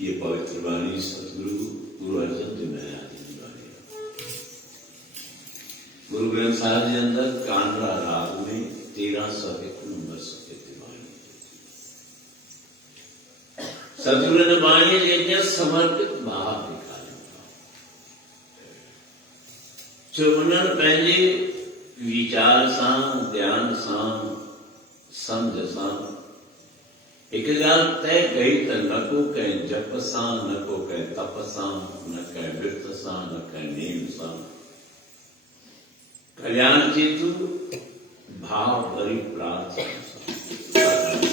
ये पवित्र वाणी सतगुरु गुरु अर्जन देव महाराज जी वाणी। गुरु ग्रंथ साहिब के अंदर कांडा राग में 1301 नंबर सत्य वाणी। सतगुरु बाणी जे समर्पित भाव ॾेखारियो छो उन्हनि पंहिंजे वीचार सां ध्यान सां सम्झ सां हिकु ॻाल्हि तय कई त न को कंहिं जप सां न को कंहिं तप सां न कंहिं विर्त सां न कंहिं नेम सां कल्याण थी तूं भाव भरी प्रार्थना सां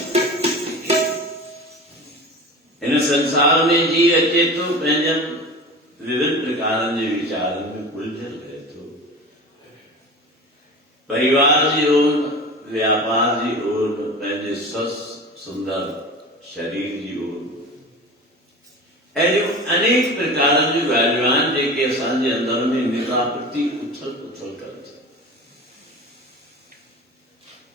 हिन संसार में जी अचे थो पंहिंजनि विभिन्न प्रकारनि जे वीचारनि में उलझल रहे थो परिवार जी ओर व्यापार जी ओर पंहिंजे स्वस्थ सुंदर शरीर जी ओर अहिड़ियूं अनेक प्रकारनि जूं ॻाल्हियूं आहिनि जेके असांजे अंदर में निगाह प्रति उथल पुथल कनि था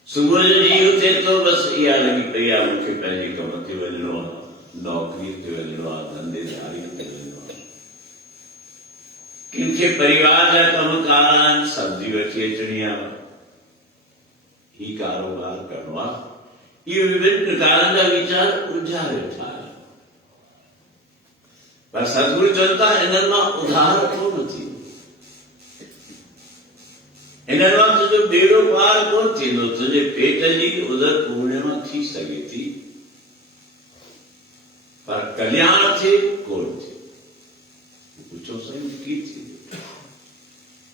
सुबुह जो ॾींहुं उथे थो बसि इहा लॻी पई आहे मूंखे पंहिंजे कम ते वञिणो आहे नौकरीअ ते वञिणो आहे धंधेदारीअ ते वञिणो आहे कंहिंखे परिवार जा कमकार आहिनि सब्जी वठी अचणी आहे ही कारोबार करणो आहे ये विभिन्न प्रकार का विचार उलझा वेठा है पर सतगुरु चवंदा इन्हनि मां उधार कोन थी इन्हनि मां तुंहिंजो बेड़ो पार कोन थींदो तुंहिंजे पेट जी उदर पूर्णिमा थी सघे थी पर कल्याण थे कोन थे पूछो साईं की थी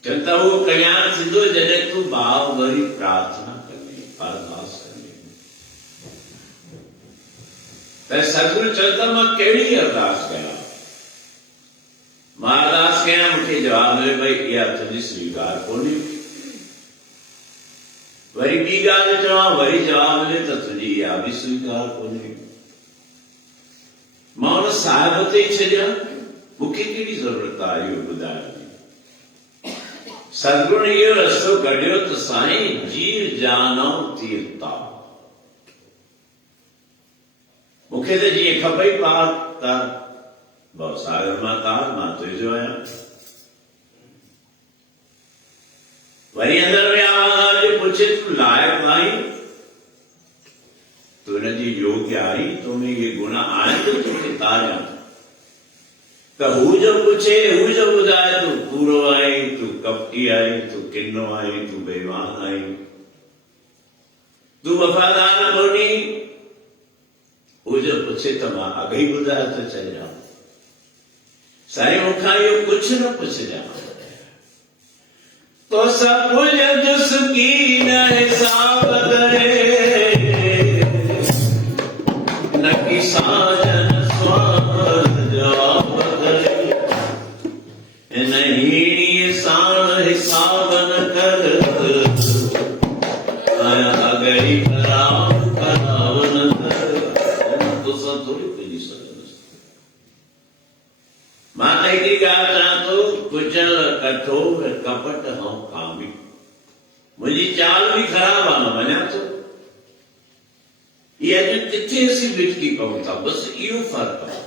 चवंदा वो कल्याण थींदो जॾहिं तूं भाव भरी प्रार्थना करनी अरदास सतगुरु चवंदा मां कहिड़ी अरदास कयां मां अरदास कयां मूंखे जवाब मिले भई इहा तुंहिंजी स्वीकार कोन्हे वरी ॿी ॻाल्हि चवां वरी जवाब मिले त तुंहिंजी इहा बि स्वीकार कोन्हे मां हुन साहिब ते छॾियां मूंखे कहिड़ी ज़रूरत आहे इहो ॿुधाइण जी सतगुरु इहो रस्तो कढियो त साईं जीव जानव तीरता मूंखे त जीअं खपे पार तार बहुत सागर मां तार मां तुंहिंजो आहियां वरी अंदर में आवाज़ जो पुछे तूं लाइक़ आई तूं हिन जी योग्य आई तो में ये गुण आहिनि त तोखे तारियां त हू जो पुछे हू जो ॿुधाए तूं पूरो आई तूं कपटी आई तूं किनो आई तूं बेईमान आई तूं वफ़ादार कोन्ही वो जो पुछे तो मां अगई ॿुधाए थो छॾियां साईं मूंखां इहो कुझु न पुछजां तो सब कुछ सुकी न हिसाब करे न की साजन स्वाद जवाब करे नहीं साण हिसाब न कर आया अगई कराव कराव न मां त हिकिड़ी ॻाल्हि चवां थो कुचल कठो कपट ऐं कामी मुंहिंजी चाल बि ख़राब आहे मां मञा थो इहा अॼु किथे असीं बिटकी पऊं था बसि इहो फ़र्क़ु आहे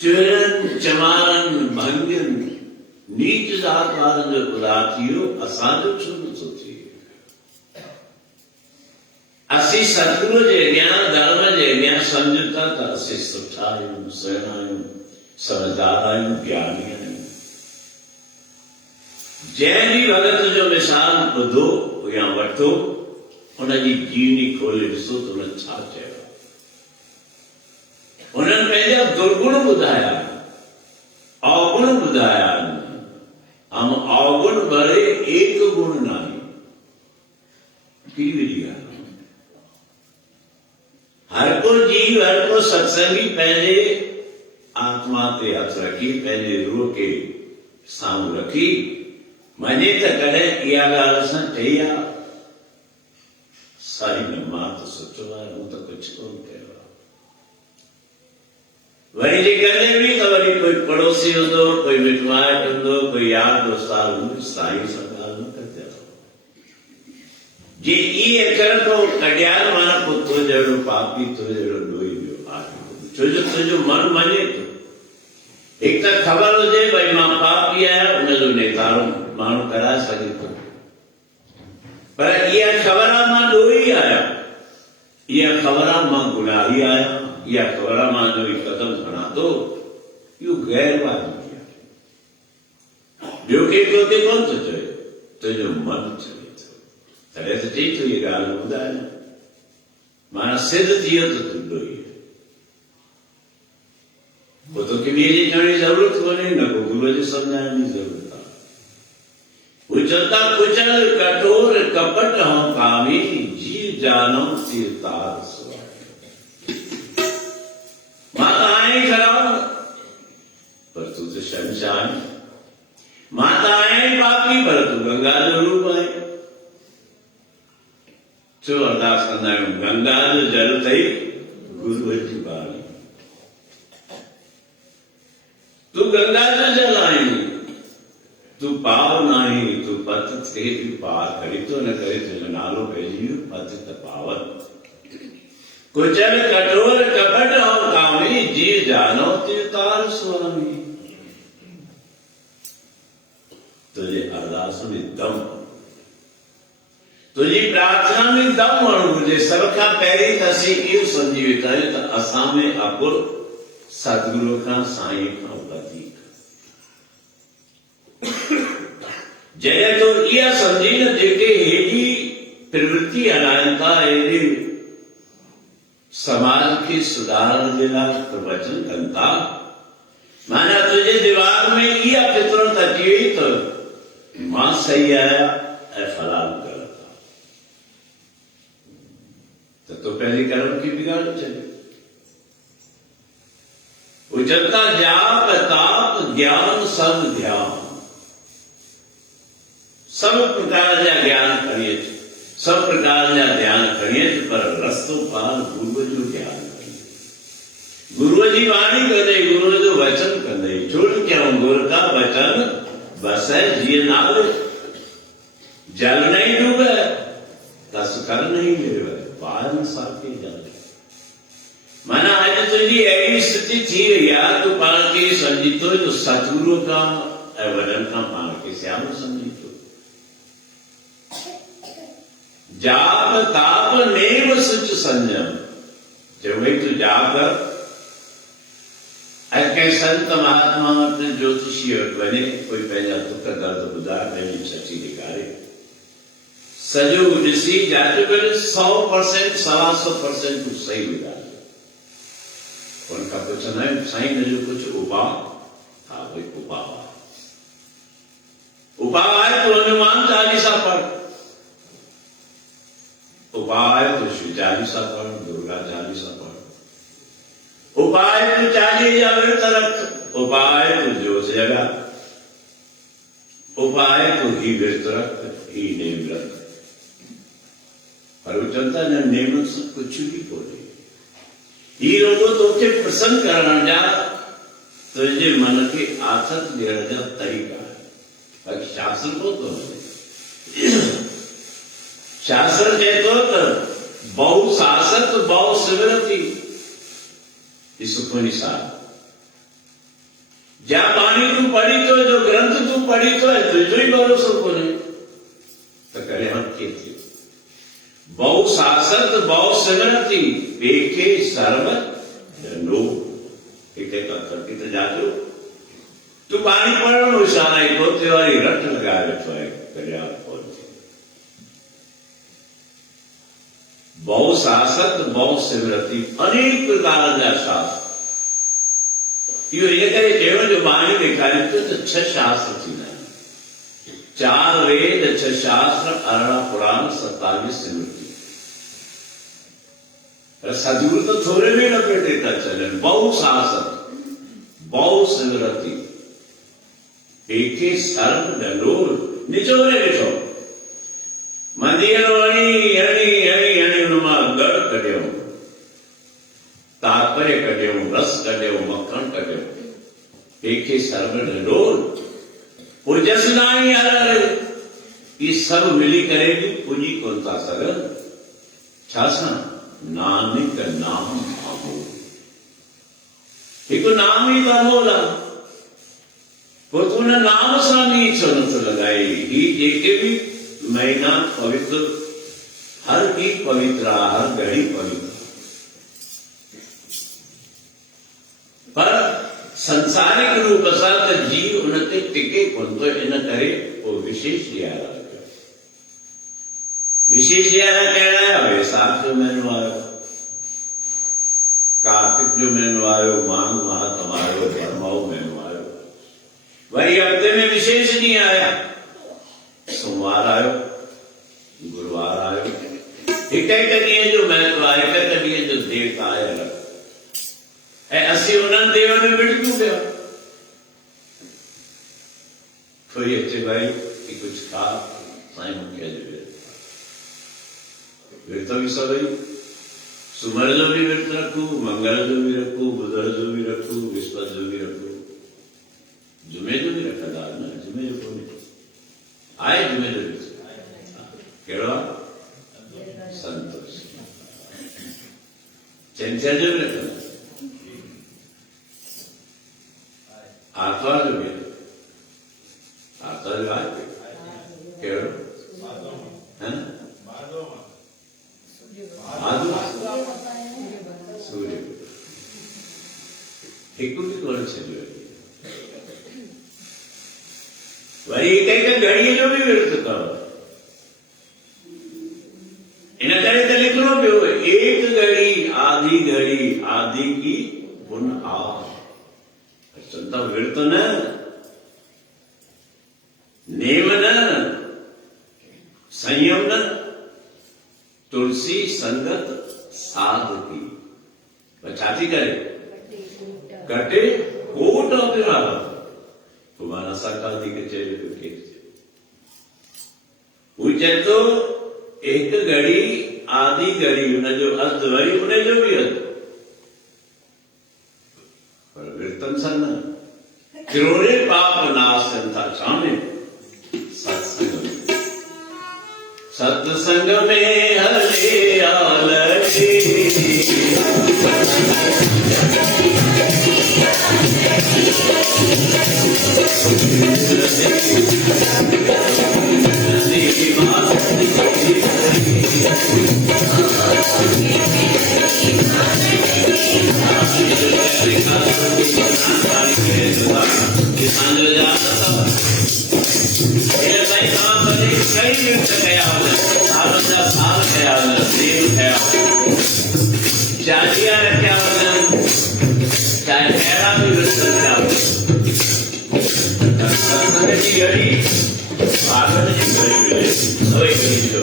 चुरनि चमारनि भंगियुनि नीच ज़ात वारनि जो ख़ुदा थी वियो असांजो छो नथो थिए असीं सतगुरु जे अॻियां धर्म जे अॻियां सम्झूं था त असीं सुठा आहियूं सुहिणा आहियूं समझदार आहियूं ज्ञानी आहियूं जंहिं बि भगत जो मिसाल ॿुधो या वठो उनजी जीवनी खोले ॾिसो त हुन छा चयो उन्हनि पंहिंजा दुर्गुण ॿुधाया अवगुण ॿुधाया हम अवगुण भरे एक गुण नाही कहिड़ी वॾी ॻाल्हि हर को जीव हर को सत्संगी पंहिंजे आत्मा ते हथ रखी पंहिंजे रूह खे साम्हूं रखी मञे त कॾहिं इहा ॻाल्हि असां चई आहे साईं मां त सुठो आहे मूं त कुझु कोन कयो आहे वरी जे कॾहिं बि त वरी कोई पड़ोसी हूंदो कोई मिट माइट हूंदो कोई यार दोस्तार हूंदो साईं सां ॻाल्हि न कंदा जे ई अखर को कढियाल माना पोइ तो जहिड़ो पापी तो जहिड़ो ॾोही वियो आहे छो जो तुंहिंजो मन मञे थो हिकु त ख़बर हुजे भई मां पापी आहियां उनजो नेतारो माण्हू कराए सघे थो पर इहा ख़बर आहे मां ॾोही आहियां इहा ख़बर आहे मां गुनाही आया या खबरा मानो कदम खड़ा तो यू गैरवादी जो के तो कौन तो चले तो जो मन चले तो तरह से ठीक तो ये गाल होता है माना सिद्ध थियो तो तुम ही वो तो कि मेरी जाने जरूरत को नहीं ना को गुरु जी समझाने की जरूरत है उचलता कुचल कठोर कपट हम कामी जी जानो तीरतार माताएं खराब पर तू तो शमशान माताएं पापी पर तू गंगा जो रूप है जो अरदास करना है गंगा जो जल थी गुरु जी बाणी तू गंगा जो जल आई तू पाव नहीं तू पत थे तू पार करे तो न करे तो नालो भेजी पत पावत कुचल कठोर कपट और कामी जी जानो तीरतार स्वामी तुझे अरदास में दम तुझी प्रार्थना में दम वणो हुजे सब खां पहिरीं त असीं इहो सम्झी वेठा आहियूं त असां में अकुल सतगुरू खां साईं खां वधीक जॾहिं तो इहा सम्झी न जेके हेॾी प्रवृत्ति हलाइनि था हेॾी समाज खे सुधारण जे लाइ प्रवचन कनि था माना तुझे दिमाग में इहा फितरत अची वई त मां सही आहियां ऐं फलान ग़लति आहे तो पहले कर्म की बिगाड़ चले उजलता जाप ताप ज्ञान सब ध्यान सब प्रकार जा ज्ञान करिए सब प्रकार जा ध्यान करिए पर रस्तो पार गुरु जो ज्ञान करिए गुरु जी वाणी कंदे गुरु जो वचन कंदे छोड़ क्यों गुरु का वचन बस है जिए नाल जल नहीं डूबे तस कर नहीं गिरे पार न साके जल माना आज तुझी ऐसी स्थिति थी यार तू पाण के समझीतो जो सतगुरु का वचन का पाण के श्याम समझीतो जाप ताप नेम सुच संयम जो भाई तू जाप ऐं संत महात्मा वटि ज्योतिषी वटि वञे कोई पंहिंजा दुख दर्द ॿुधाए पंहिंजी सची ॾेखारे सॼो ॾिसी जांच करे 100% 125% तूं सही ॿुधाए उन खां पुछंदा आहिनि साईं हिन जो कुझु उपाउ हा भई उपाउ आहे उपाउ आहे तो हनुमान चालीसा पढ़ उपाय तो श्री चालीसा पढ़ दुर्गा चालीसा पढ़ उपाय तो 40 या व्रत रख उपाय तो जोत जगा उपाय तो ही व्रत रख ही नेम रख पर वो चलता न नेम से कुछ भी बोले ही लोगों तो के प्रसन्न करना जा तुझे मन के आथत ॾियण जा तरीक़ा है शास्त्र को तो शास्त्र चए थो त बहु सासत बहु सिमरती सुखमनी साहब जा पानी तू पढ़ी तो जो ग्रंथ तू पढ़ी तो है तुझो ही भरोसो कोने तो करे हम के थी बहु सासत बहु सिमरती पेखे सर्व नो एक का करके तो जातो तू पानी पढ़ो इशारा ही तो तेरी रट लगा बैठो है करे आप बहु शासक बहु सिमरती अनेक प्रकार जा शास्त्र इहो इन करे चयो जो वाणी ॾेखारे थो त 6 शास्त्र थींदा आहिनि 4 वेद 6 शास्त्र 18 पुराण 27 स्मृति पर सदगुरु तो थोड़े भी न पेटे था चलन बहु शासक बहु सिमरती एके सर्व डंडोर निचोड़े ॾिठो मंदिर वणी हणी हणी हणी उनमां गढ़ कढियो तात्पर्य कढियो रस कढियो मक्खण कढियो एके सर्व ढंढोर पुजस नाई हर ये सब मिली करे भी पुजी कोन था सघनि छा सां नानक नाम अमोल हिकु नाम ई अमोल आहे पोइ तूं हुन नाम सां नी छो नथो लॻाए ही जेके भी महीना पवित्र हर की पवित्र हर घड़ी पवित्र संसारिक रूप सां त जीव उन ते टिके कोन थो, इन करे पोइ विशेष यारा कयो। विशेष यारा कहिड़ा आया? वैसाख जो महीनो आयो, कार्तिक जो महीनो आयो, माघ माहतम आयो, भरमाऊ महीनो आयो, वरी हफ़्ते में विशेष ॾींहुं आया, सोमवार आयो, गुरुवार आयो, हिक हिक ॾींहं जो महत्व आहे, हिक हिक ॾींहं जो देवता आयल। ऐं असीं उन्हनि देवनि में विड़ियूं पिया। थोरी अचे भाई कि कुछ खा, साईं मूंखे अॼु विर्त बि सभई, सूमर जो भी विर्त रखूं, मंगल जो भी रखूं, बुधर जो भी रखूं, विस्पति जो भी रखूं, जुमे जो भी रखंदा न, जुमे जो कोन्हे आहे, जुमे जो विर्त कहिड़ो आहे? संतोष। छंछर जो भी रखंदा, आर्तवार जो भी, आर्तवार जो आहे कहिड़ो? सूर्य हिकु बि कोन छॾियो। वरी हिक हिक घड़ीअ जो बि विर्त करो। इन करे त लिखिणो पियो, एक घड़ी आधी घड़ी आधी की पुन आ। संत विर्त न, नेम न, संयम न, तुलसी संगत साध की। छा थी करे? कटे कोट विराम। तुम्हारा सकादी के चेहरे पे केस वो चए तो एक घड़ी आधी घड़ी उन जो अध वरी उन जो भी अध, पर विर्तन सन किरोड़े पाप नाशन था शामिल सत्संग में। सत्संग में हरे आलसी चालिया रखिया वञनि, चाहे अहिड़ा बि विर्त रखिया वञनि, सत्संग जी घड़ी, भाॻनि जी घड़ी मिले, सभई घड़ी जो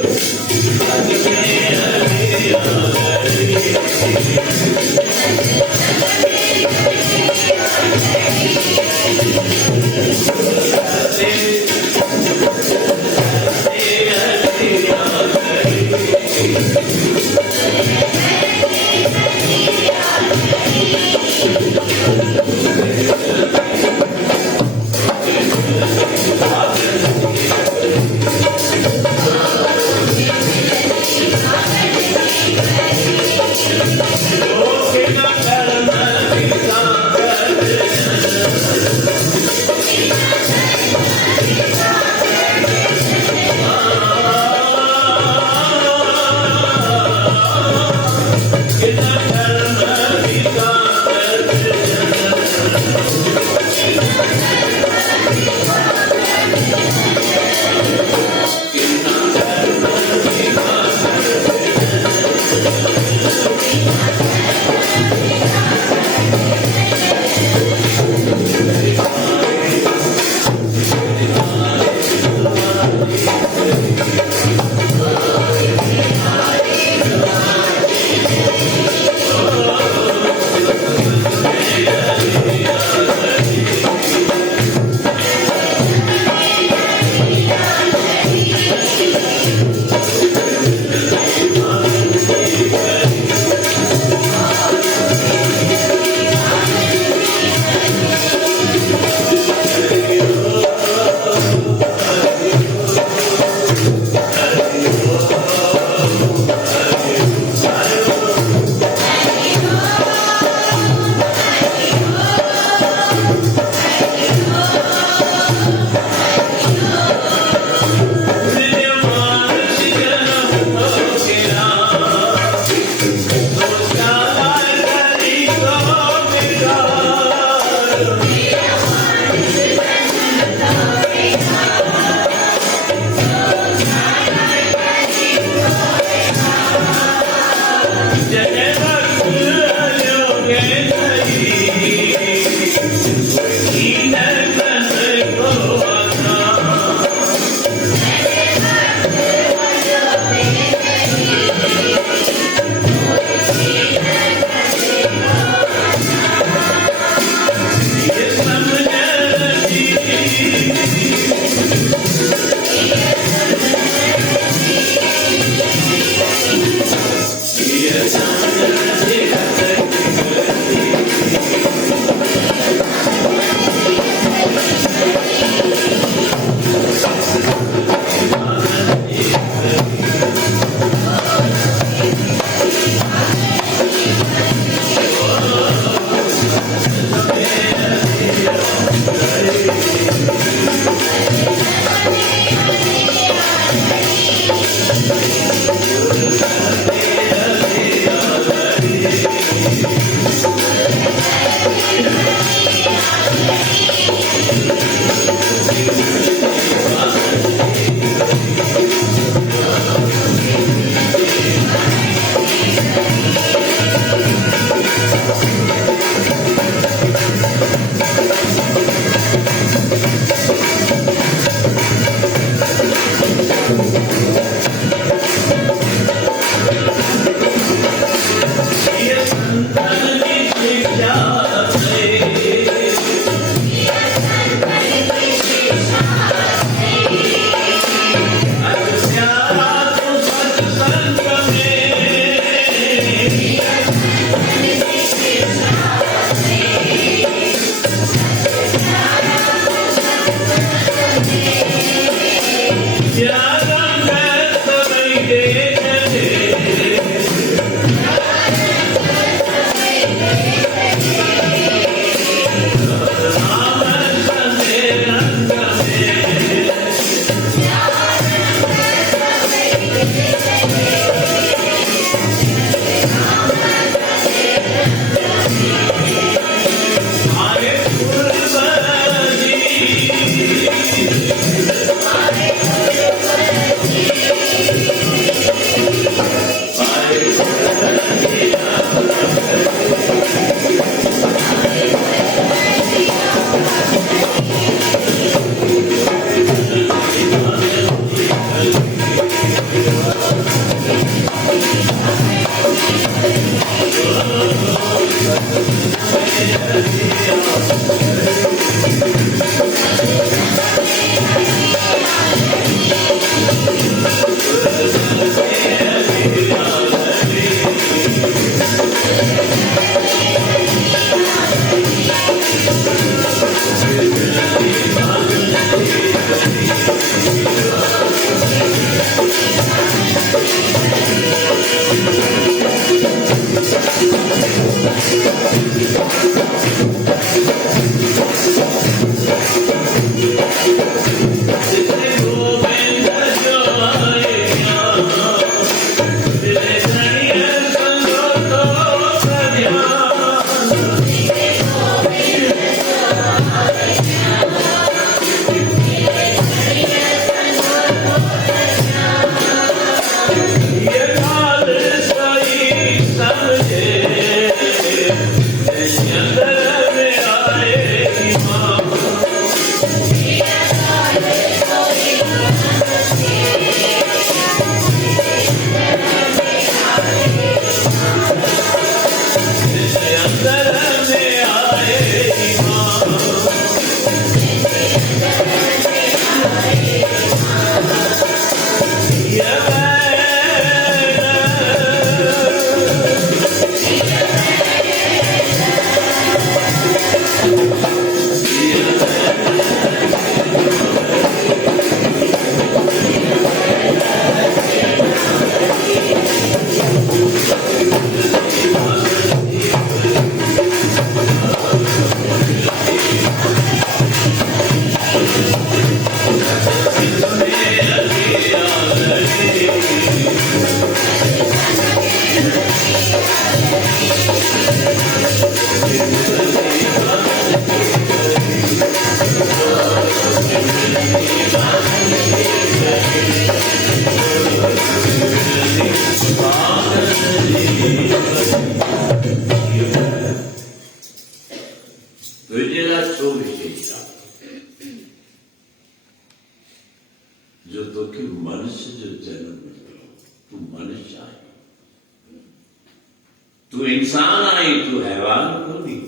तू इंसान आई, तू हैवान को नहीं।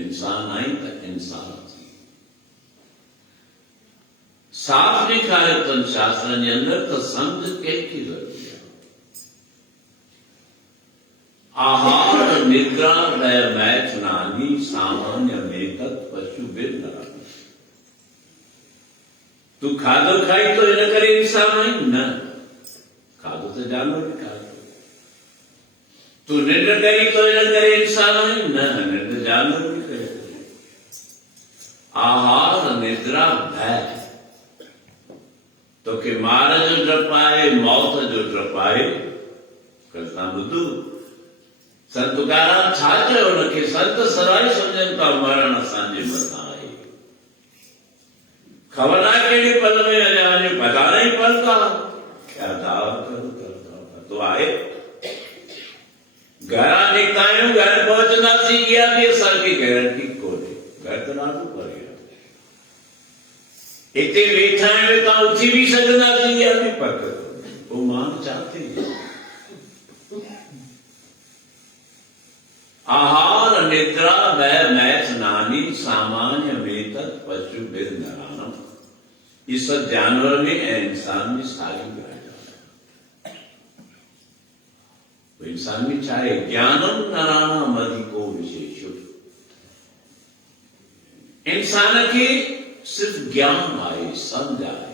इंसान आई तो इंसान थी। साफ लिखा है तन शास्त्र के अंदर, तो समझ के की जरूरत है। आहार निद्रा दय मैच नानी सामान्य मेकत पशु बिर नरा। तू खाधो खाई तो इन करे इंसान आई न, खाधो तो जानवर भी खाधो। तू निंड करी तो इन करे इंसान आई न, निंड जानवर भी करे। आहार निद्रा भय तो के मार जो डपाए, मौत जो डपाए करता बुद्धू। संत तुकाराम छा चयो उनखे, संत सदाई समझनि था मरण असांजे मथां आहे। ख़बर आहे कहिड़ी पल में अञा पता नहीं पलता। क्या दावा करूं करता तो आहे। घरां निकिता आहियूं, घर पहुचंदासीं, इहा बि असांखे गारंटी कोन्हे। घर त ॾाढो परे आहे। हिते वेठा आहियूं, तव्हां उथी बि सघंदासीं, इहा बि पक कोन्हे। पोइ माण्हू छा थिए? आहार निद्रा वह मैथ नानी सामान्य मेतक पशु बिर नरानम। ये सब जानवर में इंसान में सारी है। तो इंसान में चाहे ज्ञानम नरानम अधिको विशेष। इंसान के सिर्फ ज्ञान आए, समझ आए।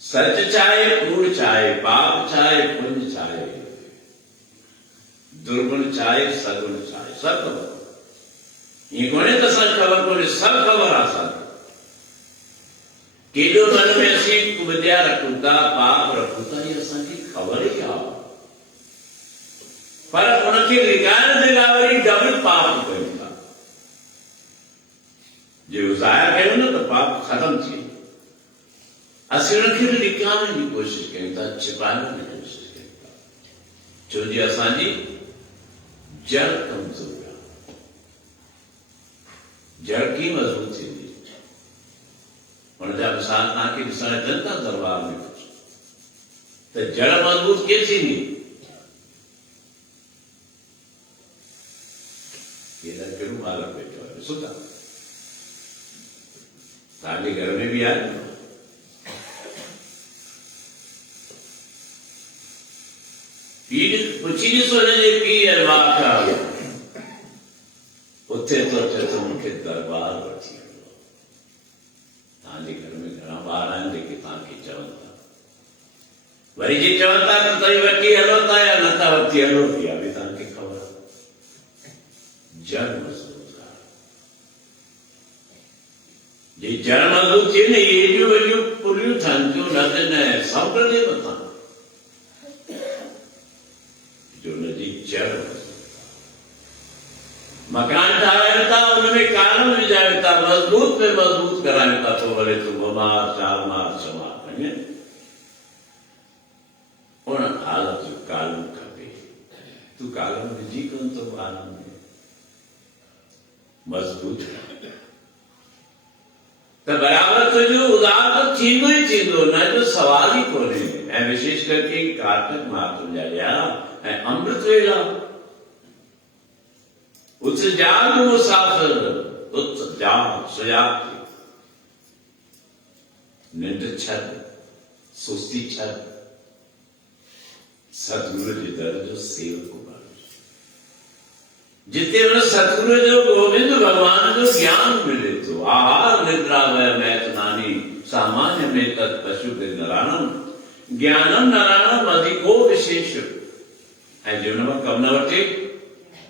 सच चाहे कूड़ चाहे, पाप चाहे पुण्य चाहे, दुर्गुण चाहे सगुण चाहे, सब खबर। ये कोने तो सब खबर कोने, सब खबर आसान। केॾो मन में असीं विद्या रखूं था, पाप रखूं था, ये असांखे खबर ई आहे। पर उनखे लिकाइण जे लाइ वरी डबल पाप कयूं था। जो ज़ाहिर कयूं न त पाप ख़त्म थी वेंदो। असीं उनखे लिकाइण जी कोशिशि कयूं था, छिपाइण जी कोशिशि कयूं था। छो जे असांजी जड़ कमजोर आहे। जड़ की मज़बूत थींदी? हुनजा मिसाल तव्हांखे ॾिसण अचनि था दरबार में, त जड़ मज़बूत कीअं थींदी? केॾा कहिड़ो बालक वेठो आहे, ॾिसो था। तव्हांजे घर में बि आहे। पुछी ॾिसो हिनजे पीउ ऐं माउ खां, उथे तो चए तो मूंखे दरबार वठी हलो। तव्हांजे घर में घणा ॿार आहिनि जेके तव्हांखे चवनि था, वरी जे चवनि था त तव्हीं वठी हलो था या नथा वठी हलो, इहा बि तव्हांखे ख़बर आहे। जड़ मज़बूत आहे। जे जड़ मज़बूत थिए न, इहे एॾियूं वॾियूं पुलियूं ठहनि थियूं न समुंड जे मथां, जो नदी जड़ मकान ठाराइनि था, उनमें कालम विझाइनि था, मज़बूत में मज़बूत कराइनि था। तो भले तूं ॿ मार, 4 मार, 6 मार खणी उन हालत जो कालम खपे। तूं कालम विझी कोन थो ॿारनि में मज़बूत त बराबरि तुंहिंजो उधार त थींदो ई थींदो, न जो सवाल ई कोन्हे। ऐं विशेष करके कार्तिक माह तुंहिंजा ॾिया ऐं अमृत वेला। उस जाग मुसाफिर, उस जाग सुजाग थी। निंड छॾ, सुस्ती छॾ, सतगुरु जे दर जो सेवक बण। जिते हुन सतगुरु जो गोविंद भगवान जो ज्ञान मिले थो। आहार निद्रा वह मैथ नानी सामान्य में तत् पशु बिर नराणम। ज्ञानम नराणम अधिको विशेष। ऐं जो हुन कम न वठे,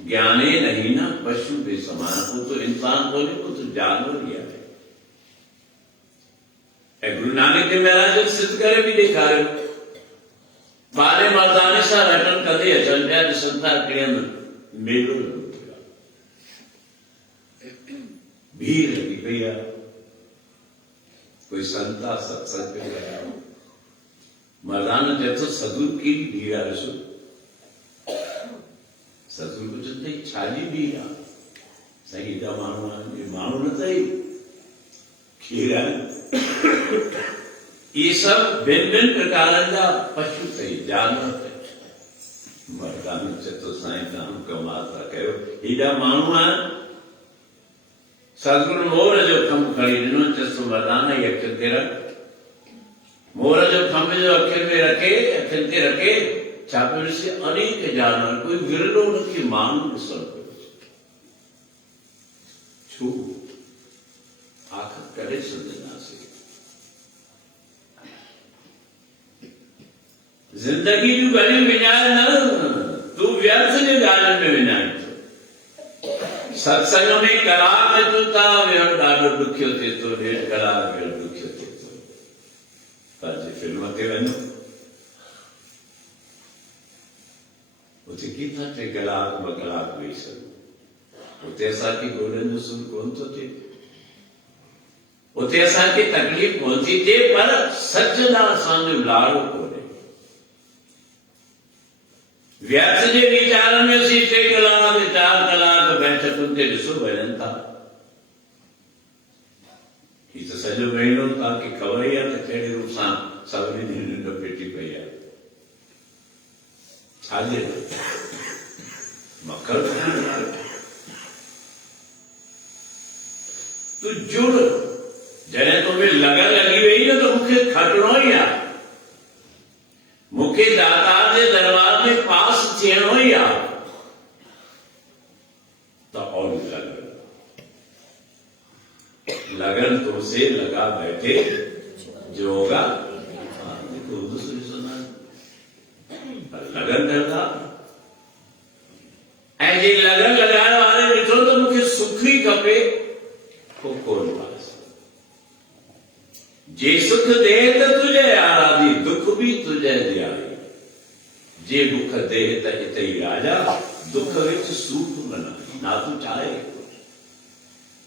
ज्ञाने नहीं न पशु बे समान। वो तो इंसान कोन्हे, वो तो जानवर ही आहे। ऐं गुरु नानक देव महाराज जो सिद्ध करे बि ॾेखारियो। ॿारे मर्दाने सां रटन कंदे अचनि पिया, ॾिसनि था किड़ियनि मेलो लॻो पियो आहे, भीड़ लॻी पई आहे। कोई संत आहे, सत्संग पियो कयां। मर्दान चए थो सतगुरु केॾी भीड़ आहे, ॾिसो। सतगुरु पुछंदे छाजी भीड़ आहे? साईं हेॾा माण्हू आहिनि, माण्हू न अथई, खीर आहिनि। ये सब भिन्न भिन्न प्रकार जा पशु अथई, जानवर अथई। मर्दानो चतो साईं नाम कमाल था कयो हेॾा माण्हू आहिनि सतगुरु मोर जो खंभ खणी ॾिनो चसो मर्दाना ई अखियुनि ते रख मोर जो खंभ जो अखियुनि में रखे अखियुनि ते रखे छा पियो ॾिसे अनेक जानवर कोई विरलो उनखे माण्हू ॾिसणु पियो छो आख़िर करे सघंदासीं जिंदगी जूं ॻाल्हियूं विञाए न तूं व्यर्थ जे ॻाल्हियुनि में विञाए थो सत्संग में कलाक अचूं था वेहणु ॾाढो ॾुखियो थिए थो ॾेढ कलाक वेहणु ॾुखियो थिए थो पर जे फिल्म ते वञो उते किथां 3 कलाक 2 कलाक वेही सघूं उते असांखे गोॾनि जो सूर कोन थो थिए उते असांखे तकलीफ़ कोन थी थिए पर सच लाइ असांजो लाड़ो कोन्हे व्यर्थ जे वीचारनि में असीं 3 कलाक 4 कलाक बैठकुनि ते ॾिसो वञनि था ही त सॼो महीनो तव्हांखे ख़बर ई आहे त कहिड़े रूप सां सभिनी जी निंड पेटी पई आहे छाजे मकर तूं जुड़ जॾहिं तोखे लगन लॻी वई न त मूंखे खटिणो ई आहे मूंखे दातार जे दरबार में पास थियणो ई आहे तो और लगन तुमसे लगा बैठे जो होगा दूसरी सुना लगन करता ऐं जे लगन लगाइण वारे ॾिठो त मूंखे सुख ई खपे को कोन पास जे सुख दे त तुझे आराधी दुख भी तुझे दियाई जे दुख दे त इते ही राजा दुख विच सुख मना ना तू चाहे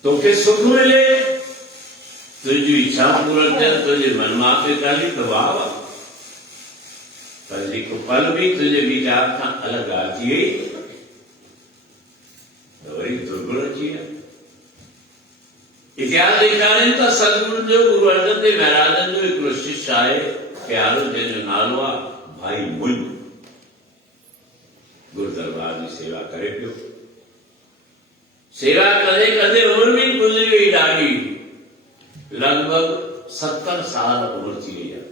तोखे सुख मिले तुझी इच्छा पूर्ण थियनि तुझे मन मापे काली त वाह पर जेको पल भी तुझे वीचार खां अलॻि अची वई त वरी दुर्गुण अची विया इतिहास ॾेखारनि त सतगुरु जो गुरु अर्जन देव महाराजनि जो हिकिड़ो शिष्य आहे प्यारो जंहिंजो नालो आहे भाई मुंज गुरु दरबार जी सेवा करे पियो सेवा कंदे कंदे उमिरि बि गुज़री वई ॾाढी लगभग 70 साल उमिरि थी वई आहे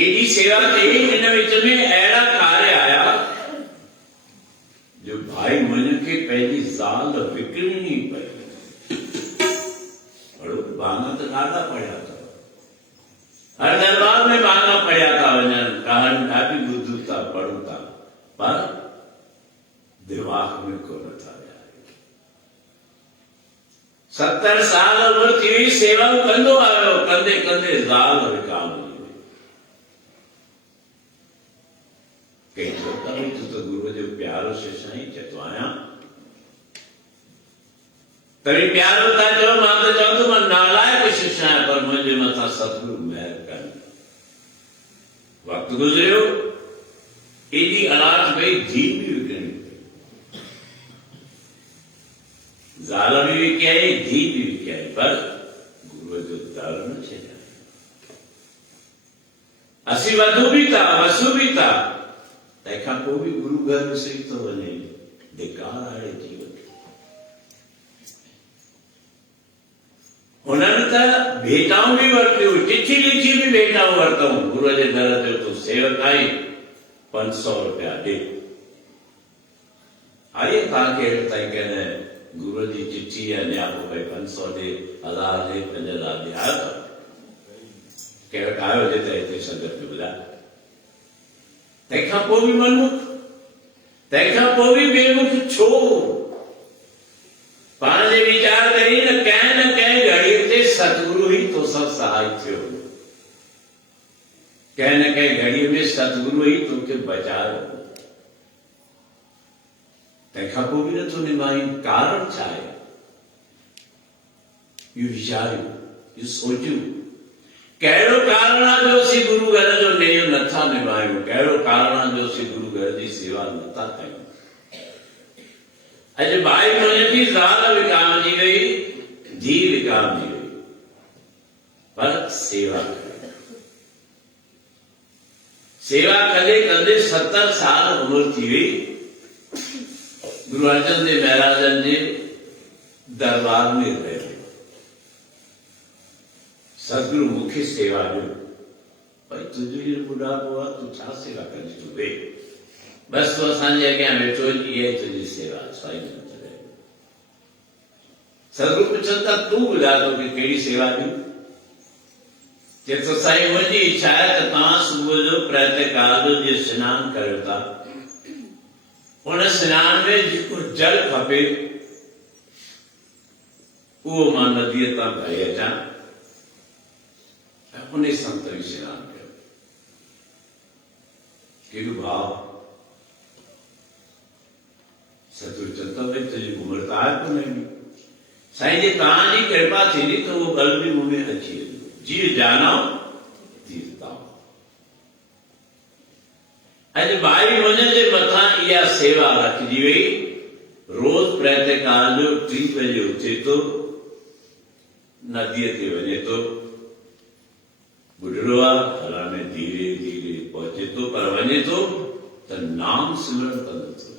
एॾी सेवा कई हिन विच में अहिड़ा कार्य आया जो भाई मुंज खे पंहिंजी ज़ाल विकिणणी पई बांगा तो ॾाढा पढ़िया था हर दरबार में बांगा पढ़िया था वञनि कहानी ॾाढी ॿुधूं था पढ़ूं था पर दिमाग़ में कोन था विया 70 साल उमिरि थी हुई सेवा कंदो आयो कंदे कंदे ज़ाल विकाम कई चवंदा भई तूं त गुरूअ जो प्यारो शिष्य आहीं चवंदो आहियां तभी प्यारो था चओ मां त चवां थो मां नालायक शिष्य आहियां पर मुंहिंजे मथां सतगुरु महिर कनि वक़्तु गुज़रियो एॾी अलाट भई धी बि विकिणी पई ज़ाल बि विकियाई धी बि विकियाई पर गुरूअ जो दर न छॾियो असीं वधू बि था वसू बि था तंहिंखां पोइ बि गुरू घर विसरी थो वञे धिकार आहे जीवन उन्हनि त भेटाऊं बि वरितियूं चिठी लिखी बि भेटाऊं वरितऊं गुरूअ जे दर ते तूं सेवक आई 500 रुपया ॾे आइए तव्हांखे अहिड़े ताईं कहने गुरूअ जी चिठी या नियापो भई 500 ॾे 1000 ॾे 5000 ॾे आयो अथव कंहिं वटि आयो हुजे त हिते संगत में ॿुधाए तंहिंखां पोइ बि मनमुख तंहिंखां पोइ बि बेमुख छो पाण जे वीचार करी न कंहिं घड़ीअ ते सतगुरु ई तोसां सहाय थियो कंहिं न कंहिं घड़ीअ में सतगुरु ई तोखे बचायो तंहिंखां पोइ बि नथो निभाई कारण छा आहे इहो वीचारियो इहो सोचियो कहिड़ो कारण आहे जो असीं गुरू घर जो नेम नथा निभायूं कहिड़ो कारण आहे जो असीं गुरू घर जी सेवा नथा कयूं अॼु भाई मुंहिंजी ज़ाल विकामजी वई धी विकामजी वई पर सेवा करे सेवा कदे कदे 70 साल उम्र थी हुई गुरु अर्जन देव महाराजन जे दरबार में रहे सदगुरु मुख्य सेवा जो भाई तुझे बुढ़ापो आहे तू छा सेवा करी तू वे बस तो असांजे अॻियां वेठो ये तुझी सेवा साईं सदगुरु पुछनि था तू ॿुधाए तो कि कहिड़ी सेवा ॾियूं जे तो साईं मुंहिंजी इच्छा आहे त तव्हां सुबुह जो प्रातःकाल जो जे सनानु कयो था उन सनान में जेको जल खपे उहो मां नदीअ तां भरे अचां ऐं उन संत बि सनानु कयो कहिड़ो भाव सतगुरु चंता भाई तुझी उम्र त आहे कोन्हे साईं जी तव्हांजी कृपा थींदी त उहो बल बि मूं में अची वेंदो जीव जानो तीरताओ अॼु भाई मुंहिंजे जे मथां इहा सेवा रखजी वई रोज़ प्रातःकाल जो 3 बजे उथे थो नदीअ ते वञे थो बुढड़ो आहे हलाने धीरे धीरे पहुचे थो पर वञे थो त नाम सिमरन कंदो थो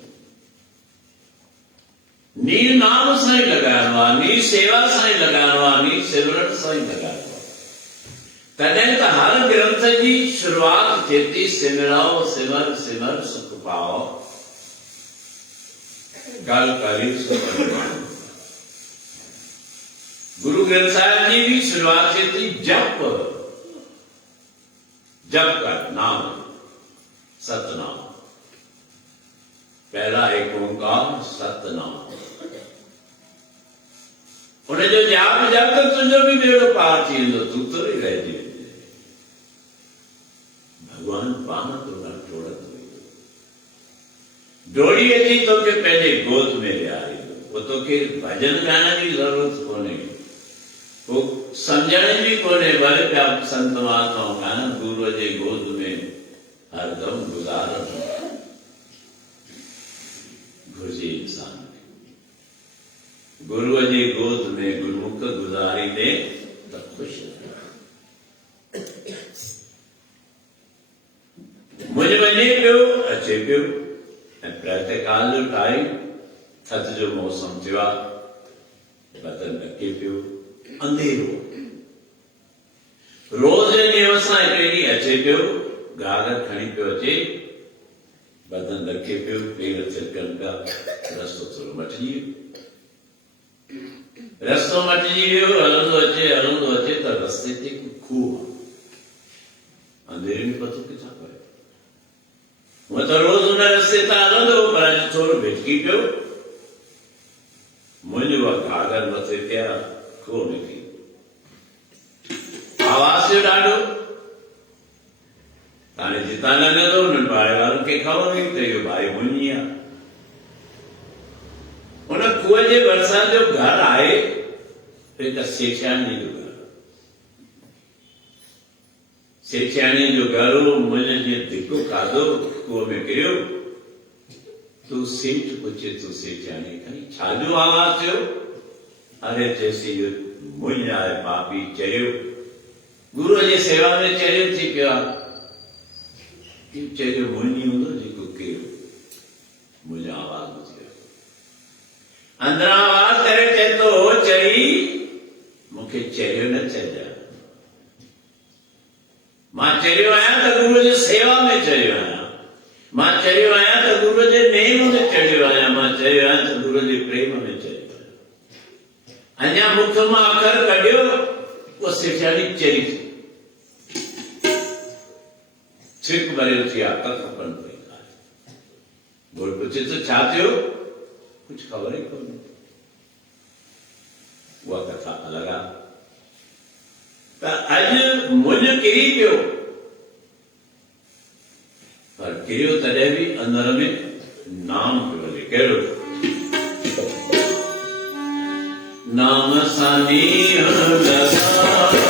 नी नाम सां ई लॻाइणो आहे नी सेवा सां ई लॻाइणो आहे नी सिमरन सां ई लॻाइणो आहे तॾहिं त हर ग्रंथ जी शुरूआत थिए थी सिमराओ सिमर सिमर सुख पाओ गल करी सुख पाओ गुरु ग्रंथ साहिब जी भी शुरुआत थिए थी जप जप कर नाम सतनाम पहला एक ओंकार सतनाम उन्हें जो जाप जप तो तुझो भी बेड़ो पार थी वेंदो तू तो नहीं रहिजी भगवान पान तो न टोड़त डोड़ी अची तोखे पंहिंजे गोद में लियारी वो तोखे भजन ॻाइण जी ज़रूरत कोन्हे वो सम्झण जी कोन्हे भले पिया संत महात्मा ॻाइण गुरूअ जे गोद में हरदम गुज़ारण घुर्जे इंसान खे गुरूअ जे गोद में गुरमुख गुज़ारींदे त ख़ुशि मुंझ वञे पियो अचे पियो ऐं प्रातःकाल जो टाइम थधि जो मौसम थियो आहे बदन ढके पियो अंधेरो रोज़ जे नेम सां हिकिड़े ॾींहुं अचे पियो घाघर खणी पियो अचे बदन ढके पियो पेर थिरकनि पिया रस्तो थोरो मटिजी वियो रस्तो मटिजी वियो हलंदो अचे त रस्ते ते खूह अंधेरे में पतो किथां पए वो तो रोज उन रस्ते तां हलंदो पर अॼु थोरो भिटकी पियो मुंहिंजो घाघर मथे पिया खूह निकिरी आवाज़ जो ॾाढो हाणे जितां लंघंदो उन्हनि पाड़े वारनि खे ख़बर हुई त इहो भाई मुंहिंजी आहे उन खूह जे भरिसां जो घर आहे हिकु सेठियाणी जो घर सेठियाणी जो घर हो मुंहिंजे जीअं धिको खाधो खूह में किरियो तू सेठ पुछे तू सेठियाणी खणी छाजो आवाज़ थियो अरे चएसि मुंहिंज आहे पापी चरियो गुरूअ जी सेवा में चरियो थी पियो आहे चरियो मुंहिंजी हूंदो जेको कयो मुंहिंजो आवाज़ ॿुधी वियो अंदरां आवाज़ करे चए थो हो चरी मूंखे चरियो न चइजांइ मां चरियो आहियां त गुरूअ जी सेवा में चरियो आहियां मां चरियो आहियां त गुरूअ जे नेम में चरियो आहियां मां चरियो आहियां त गुरूअ जे प्रेम में चरियो आहियां अञा मुख मां अखर कढियो उहा सेठियाणी चरी थी छिक भरियो थी आहे कख खपनि पई गुरु पुछे त छा थियो कुझु ख़बर ई कोन्हे उहा कथा अलॻि आहे त अॼु मुंहिंजो किरी पियो पर किरियो तॾहिं बि अंदर में नाम पियो हले कहिड़ो नाम सां नीह नाम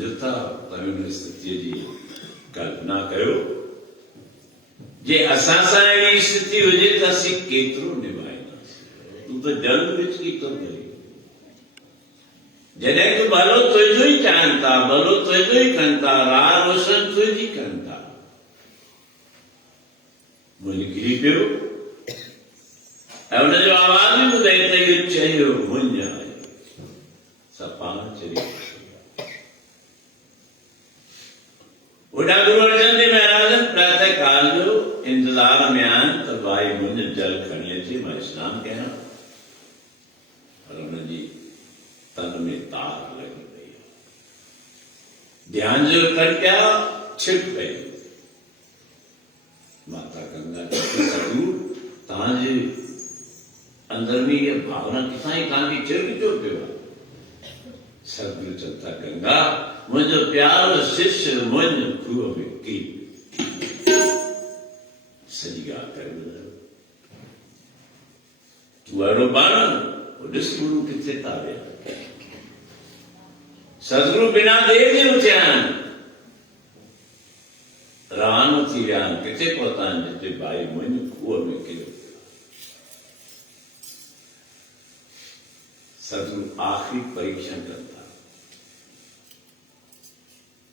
मंजूर था तव्हां स्थिति जी कल्पना कयो जे असां सां अहिड़ी स्थिति हुजे त असीं केतिरो निभाईंदासीं तूं त जल्द विच की थो करे जॾहिं तूं भलो तुंहिंजो ई चाहिनि था भलो तुंहिंजो ई कनि था राह रोशन तुंहिंजी कनि था मुंहिंजी किरी पियो ऐं हुनजो आवाज़ बि ॿुधे त इहो चयो मुंझ आहे सपान चरी गुरु अर्जन देव महाराज प्रातः काल जो इंतजार में आहिनि त भाई मुंहिंजो जल खणी अचे मां स्नानु कयां पर हुनजी तन में तार लगी पई ध्यान जो कर पिया छिक पई माता गंगा सतगुरु तव्हांजे अंदर में ये भावना किथां ई तव्हांखे चिर जो पियो आहे सतगुरु चवता गंगा मुंहिंजो प्यारो शिष्य मुंहिंजो खूह में की सॼी ॻाल्हि करे ॿुधायो तूं अहिड़ो बाण ॾिस गुरु किथे था विया सतगुरु बिना देर जे उथिया आहिनि रवानो थी विया आहिनि किथे पहुता आहिनि जिते भाई मुंहिंजे खूह में किरियो सतगुरु आख़िरी परीक्षण कंदा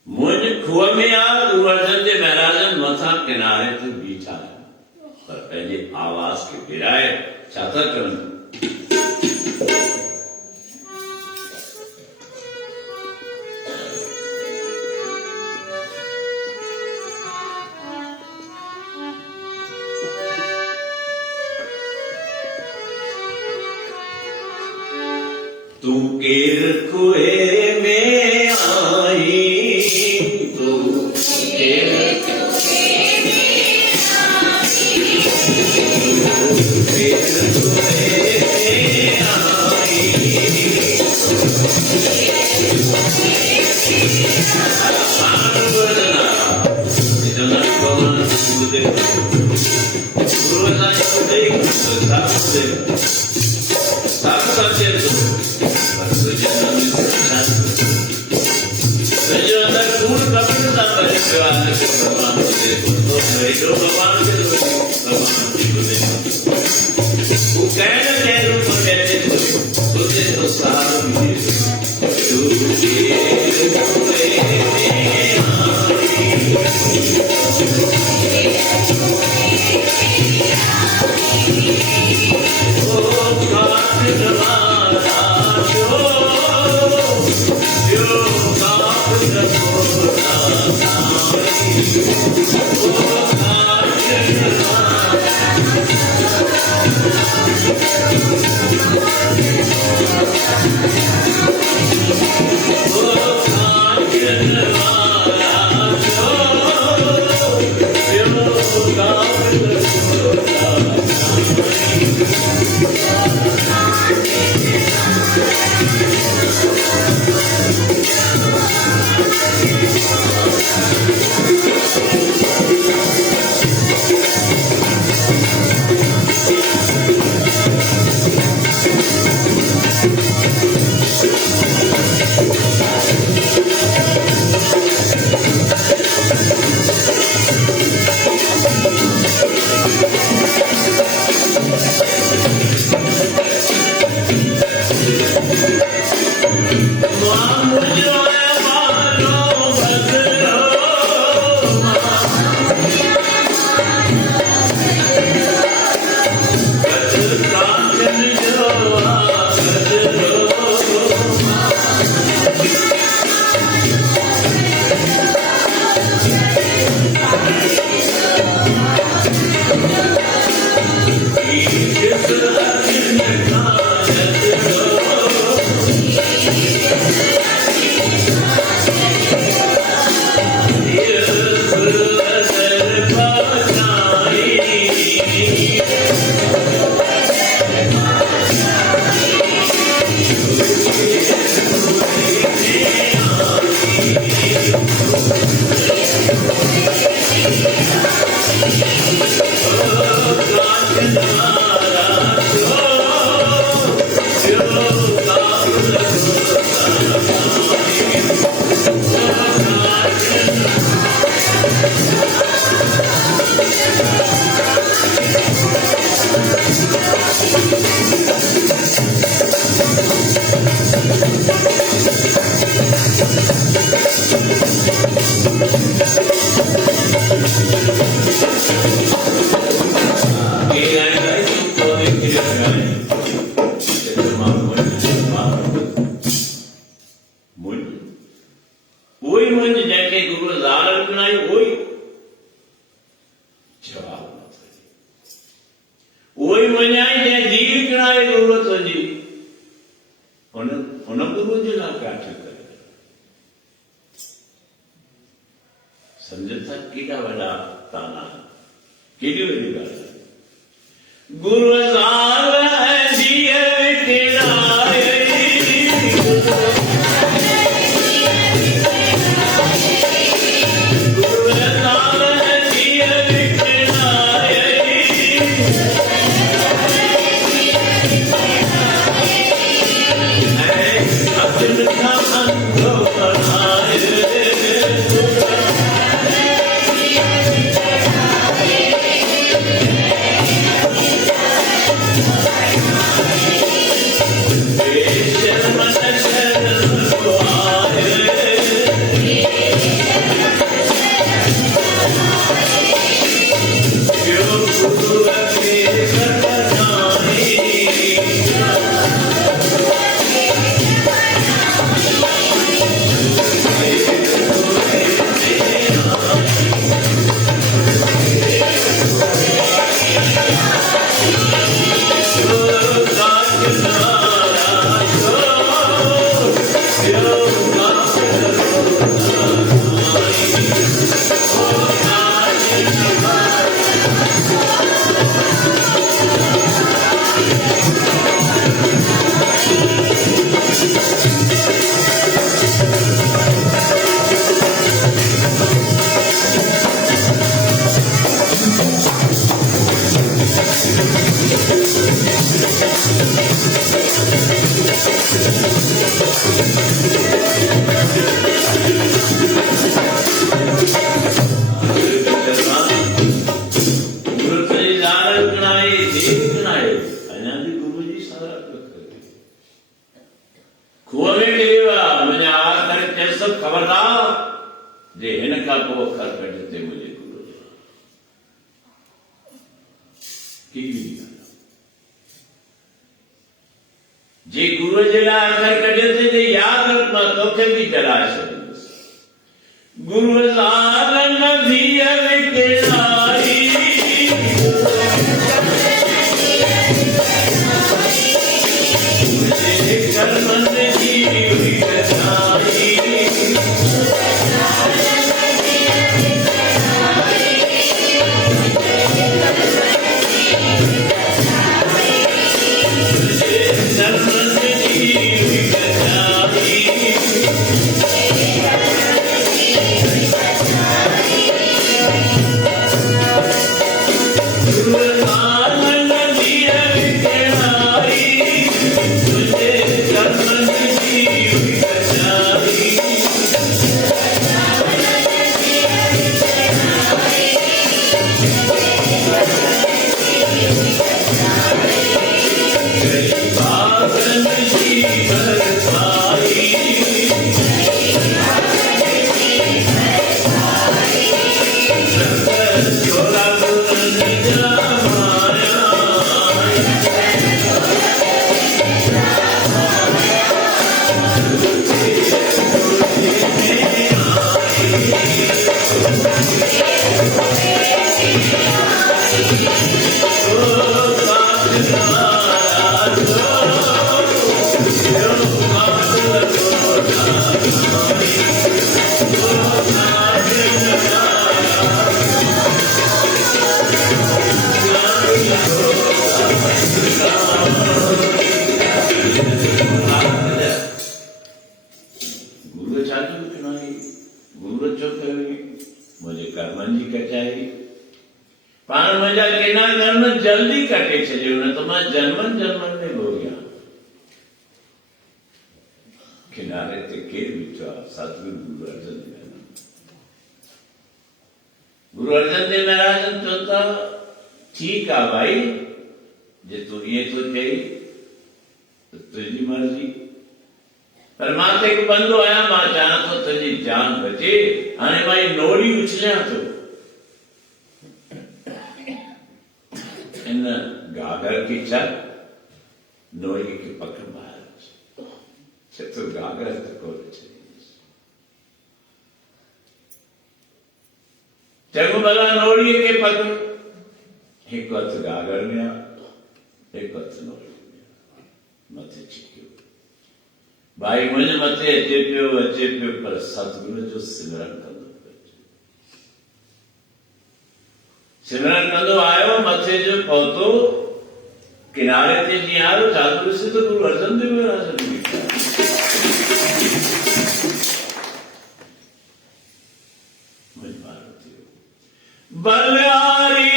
मुंहिंजे खूह में आ गुरु अर्जन देव महाराज मथां किनारे ते बीठा आहिनि पर पंहिंजे आवाज़ खे विराए छा था कनि तू केर कुए में आई तू केर कुए में आई तू केर कुए में आई इतना कौन मुझे गुरु ना मुझे सब समझे समझता केड़ा वड़ा ताना केड़ी वड़ी गल गुरु साल है दिए विकराए गुरु साल है दिए विकराए अपने खान को बनाए खबरदार जे हिन खां पोइ अखर कढिते मुंहिंजे गुरू जे गुरू जे लाइ अखर कढिते ते यादि रख मां तोखे बि जलाए छॾींदुसि गुरू साल न धीअ विकराई कर्मनि जी विकराई जल्दी कटे छो न तो मां जन्मन जन्मन में भोगिया किनारे ते केर बीठो सतगुरु गुरु अर्जन देव गुरु अर्जन देव महाराज चवंदा ठीक है भाई जे तू ये तो चई तुझी मर्जी परमात्मा को बंदो आया मां चाह तो तुझी जान बचे हाणे भाई नोड़ी उछलिया तो इन गागर की छत नोड़ी के पकड़ मार छतुर गागर तक चलो भला नोड़ी के पकड़ एक वक्त गागर में एक वक्त नोड़ी में मथे चिक्यो भाई मुझे मथे अचे पियो पर सतगुरु जो सिमरन कंदो सिमरन कंदो आयो मथे जो पहुतो किनारे ते जी आयो जादू से तो गुरु अर्जन देव महाराज बलियारी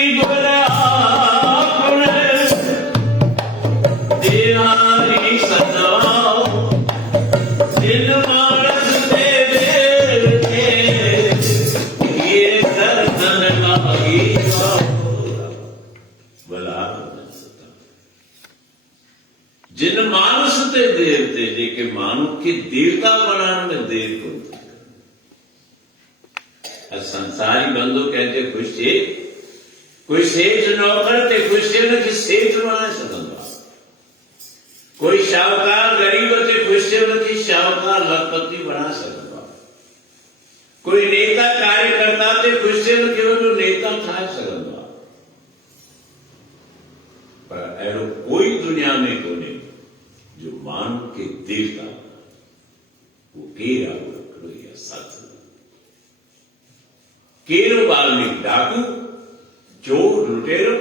देहारी सदाओ दिल मानस दे के ये दर्शन लागी बला जिन मानस ते देवते जेके मानव के देवता बनाने में देर को संसारी बंधु कहते खुश थे कोई सेठ नौकर ते खुश थे न कि सेठ बना सकता कोई शाहूकार गरीब थे खुश थे न कि शाहूकार लखपति बना सकता कोई नेता कार्यकर्ता थे खुश थे न कि वो नेता था सकता पर ऐरो कोई दुनिया में को नहीं जो मानव के देवता वो केरा या सत केरो वाल्मीकि डाकू चोर लुटेरो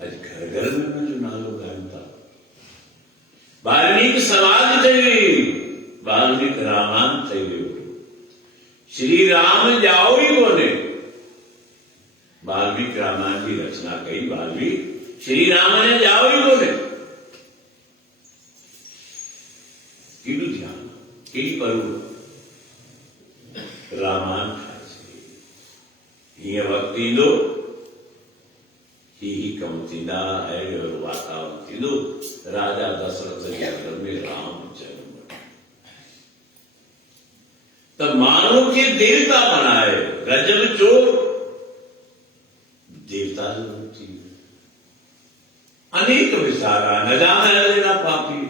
आज घर घर में जो नालो गायन था वाल्मीकि समाज थी वाल्मीकि रामायण थी श्री राम जाओ ही बोले वाल्मीकि रामायण की रचना कही वाल्मीकि श्री राम ने जाओ ही बोले किलू ध्यान की परू रामायण ये वक्त थींदो ही कम थींदा अहिड़ो वातावरण थींदो राजा दशरथ जे घर में राम जन्म तो मानव के देवता बनाए गजब चोर देवता थी अनेक विचारा नजामैल ना पापी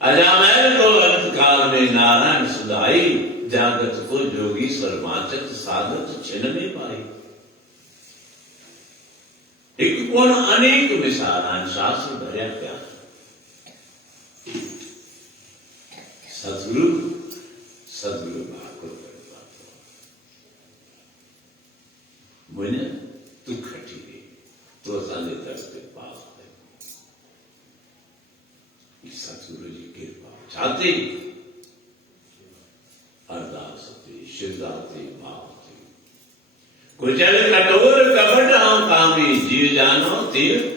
अजामैल तो अंतकाल में नारायण सुधाई जागत को जोगीश्वर वाचक साधक छिन में पाई एक कोण अनेक विचारान शास्त्र भरिया क्या सदगुरु भाकुर मुझे तू खटी रे तो साले दर्द के पास सतगुरु जी कृपा चाहते अरदास होती शिवदाते भाव थी कुचल कठोर कपट हम कामी जीव जानो तीर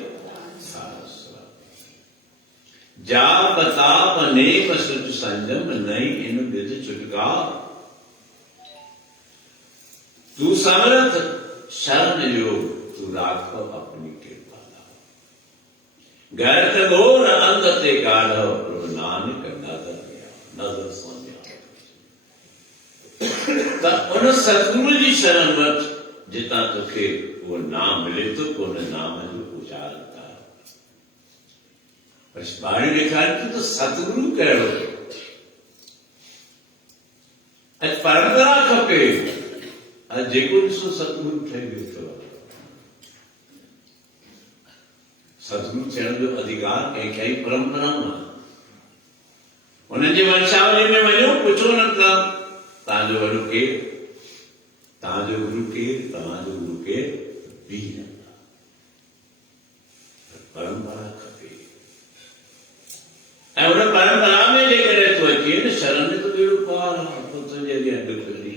जाप ताप नेम सुच संजम नहीं इन विध चुटका तू समर्थ शरण योग तू राखो अपनी कृपा गर्त घोर अंत ते काढ़ो प्रभु नानक नजर गया नजर तो उन सतगुरु जी शरण वठ जिता तोखे वो नाम मिले तो कोन नाम जो उचारता पर बाणी ॾेखारी तो सतगुरु कहिड़ो अॼु परंपरा खपे अॼु जेको ॾिसो सतगुरु ठही बीठो सतगुरु थियण जो अधिकार कंहिंखे आई परंपरा मां उन्हनि जे वंशावली में वञो पुछो न था तव्हांजो वॾो केरु तव्हांजो गुरु केरु तव्हांजो गुरु केरु बि न परंपरा खपे ऐं उन परंपरा में जेकॾहिं तूं अची न शरण में तो बेड़ो पार आहे तुंहिंजे अॻियां ॾुकड़ी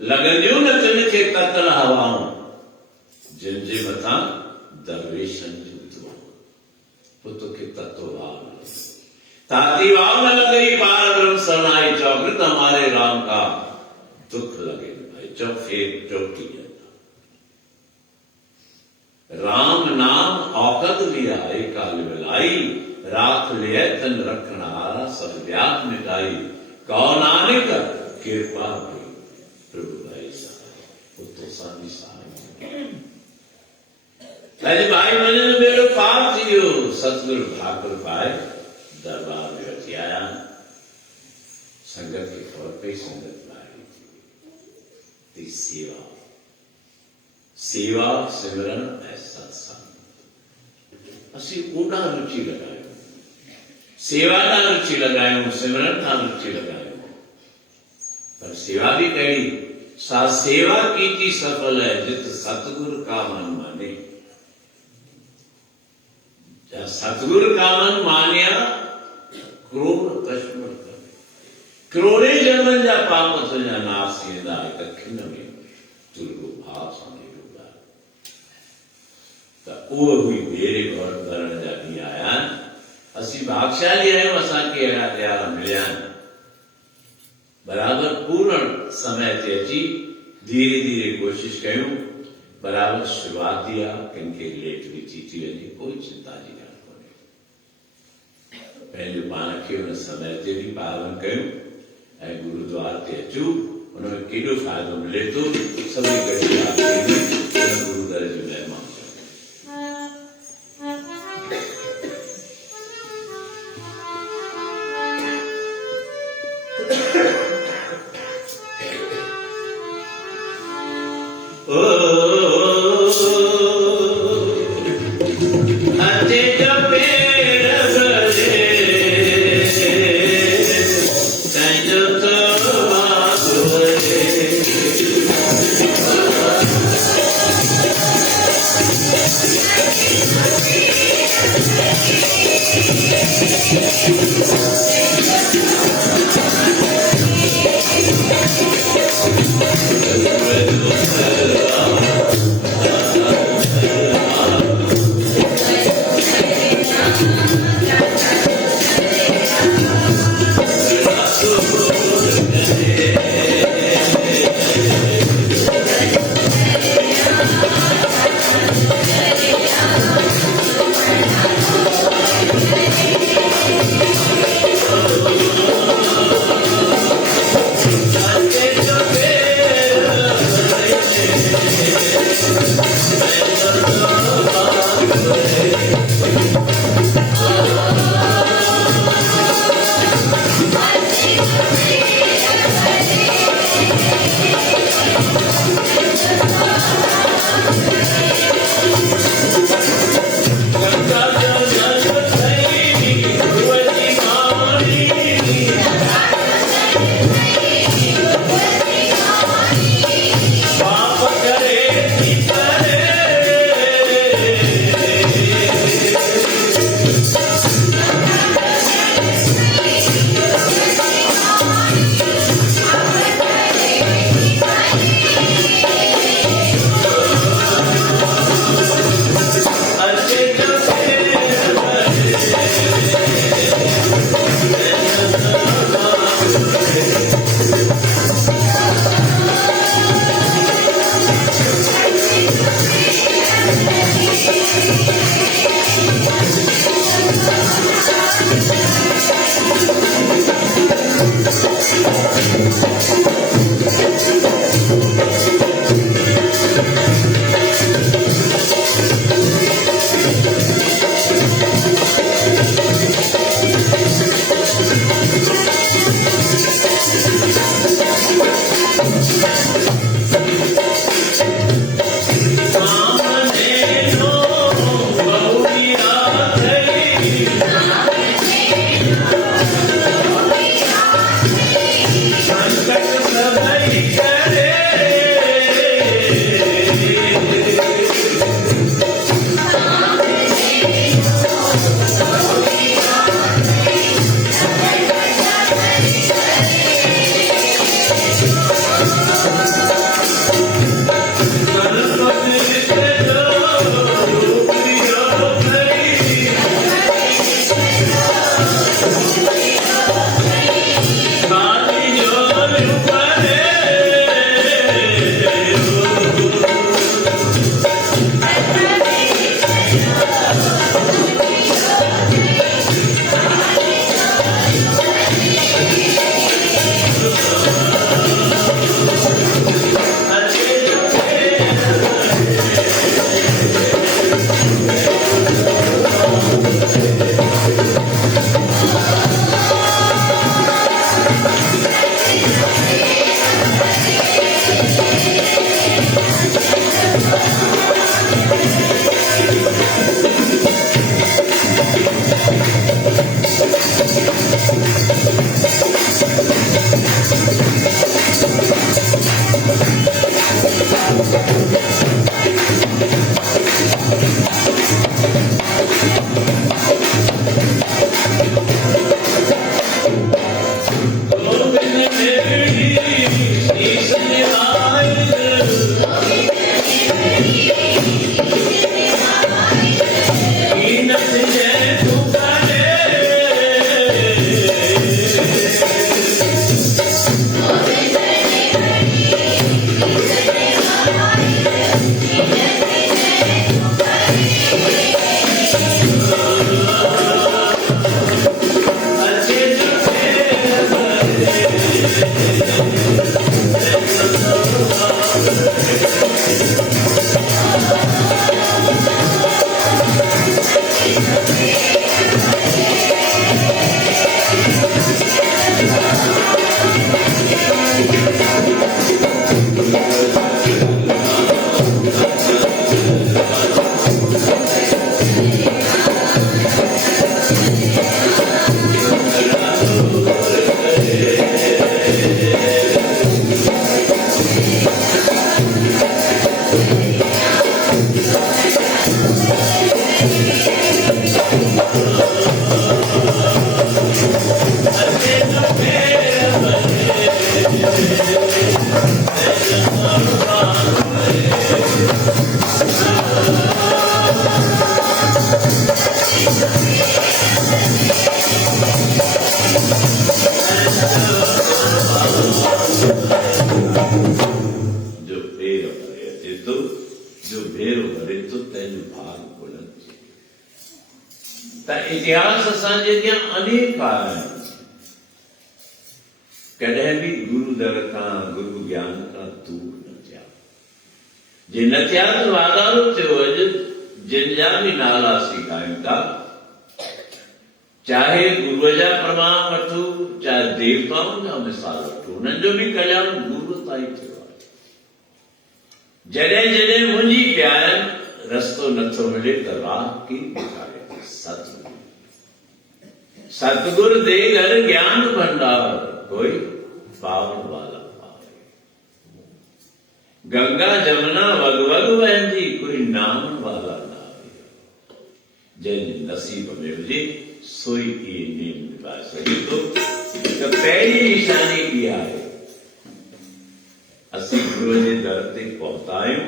लॻंदियूं न तिन खे कतल हवाऊं जिन जे मथां दरवेशनि जूं दुआऊं पोइ तोखे ततो वाव ताती वाव न लॻई पार ब्रह्म सरनाई चौकृत हमारे राम का दुख लगे भाई चौथे चौकी राम नाम औकत लिया काल मिलाई राख लिया तन रखना सब व्याप मिटाई कौन नानक कृपा हुई प्रभु भाई साहब तो साधी साहब अरे भाई मैंने मेरे पाप थियो सतगुरु ठाकुर पाए दरबार में रखी आया संगत के तौर पे संगत लाई सेवा सेवा सिमरन ऐसा संग असी ऊना रुचि लगायो सेवा का रुचि लगायो सिमरन का रुचि लगायो पर सेवा भी कही सा सेवा कीती सफल है जित सतगुरु का मन माने सतगुरु का मन मानिया क्रोध कश्मर करोड़े जन्म जा पाप तुझा नाश येदा कखिन में तुरगो भाव साने डूबा तो वो हुई मेरे घर करण जा भी आया असी भागशाली है असा के यार मिलिया बराबर पूर्ण समय ते अची धीरे धीरे कोशिश कयूं बराबर शुरुआत दिया किनके लेट भी थी वही कोई चिंता जी पहले पाण खे उन समय ते भी पावन कयूं ऐं गुरुद्वार ते अचूं उनमें केॾो फ़ाइदो मिले थो सभई गॾिजी गुरु दर जो महिमा त इतिहास असांजे अॻियां अनेक आहिनि। कॾहिं बि गुरु दर खां गुरु ज्ञान खां दूर न थिया। जे न थिया त वाधारो थियो अॼु जिन जा बि नाला असीं ॻायूं था, चाहे गुरुअ जा प्रमाण वठो, चाहे देवताउनि जा मिसाल वठो, उन्हनि जो बि कल्याण गुरू तां ई थियो आहे। जॾहिं जॾहिं मुंहिंजी प्यारनि रस्तो नथो मिले त राह की ॾेखारे सतगुरु। सतगुरु दे घर ज्ञान भंडार, कोई पावन वाला पावे। गंगा जमुना वग वग वहंदी, कोई नाम वाला नावे। जंहिंजे नसीब में हुजे सोई इहे नेम निभाए सघे थो। त पहिरीं निशानी इहा आहे, असीं गुरूअ जे दर ते पहुता आहियूं।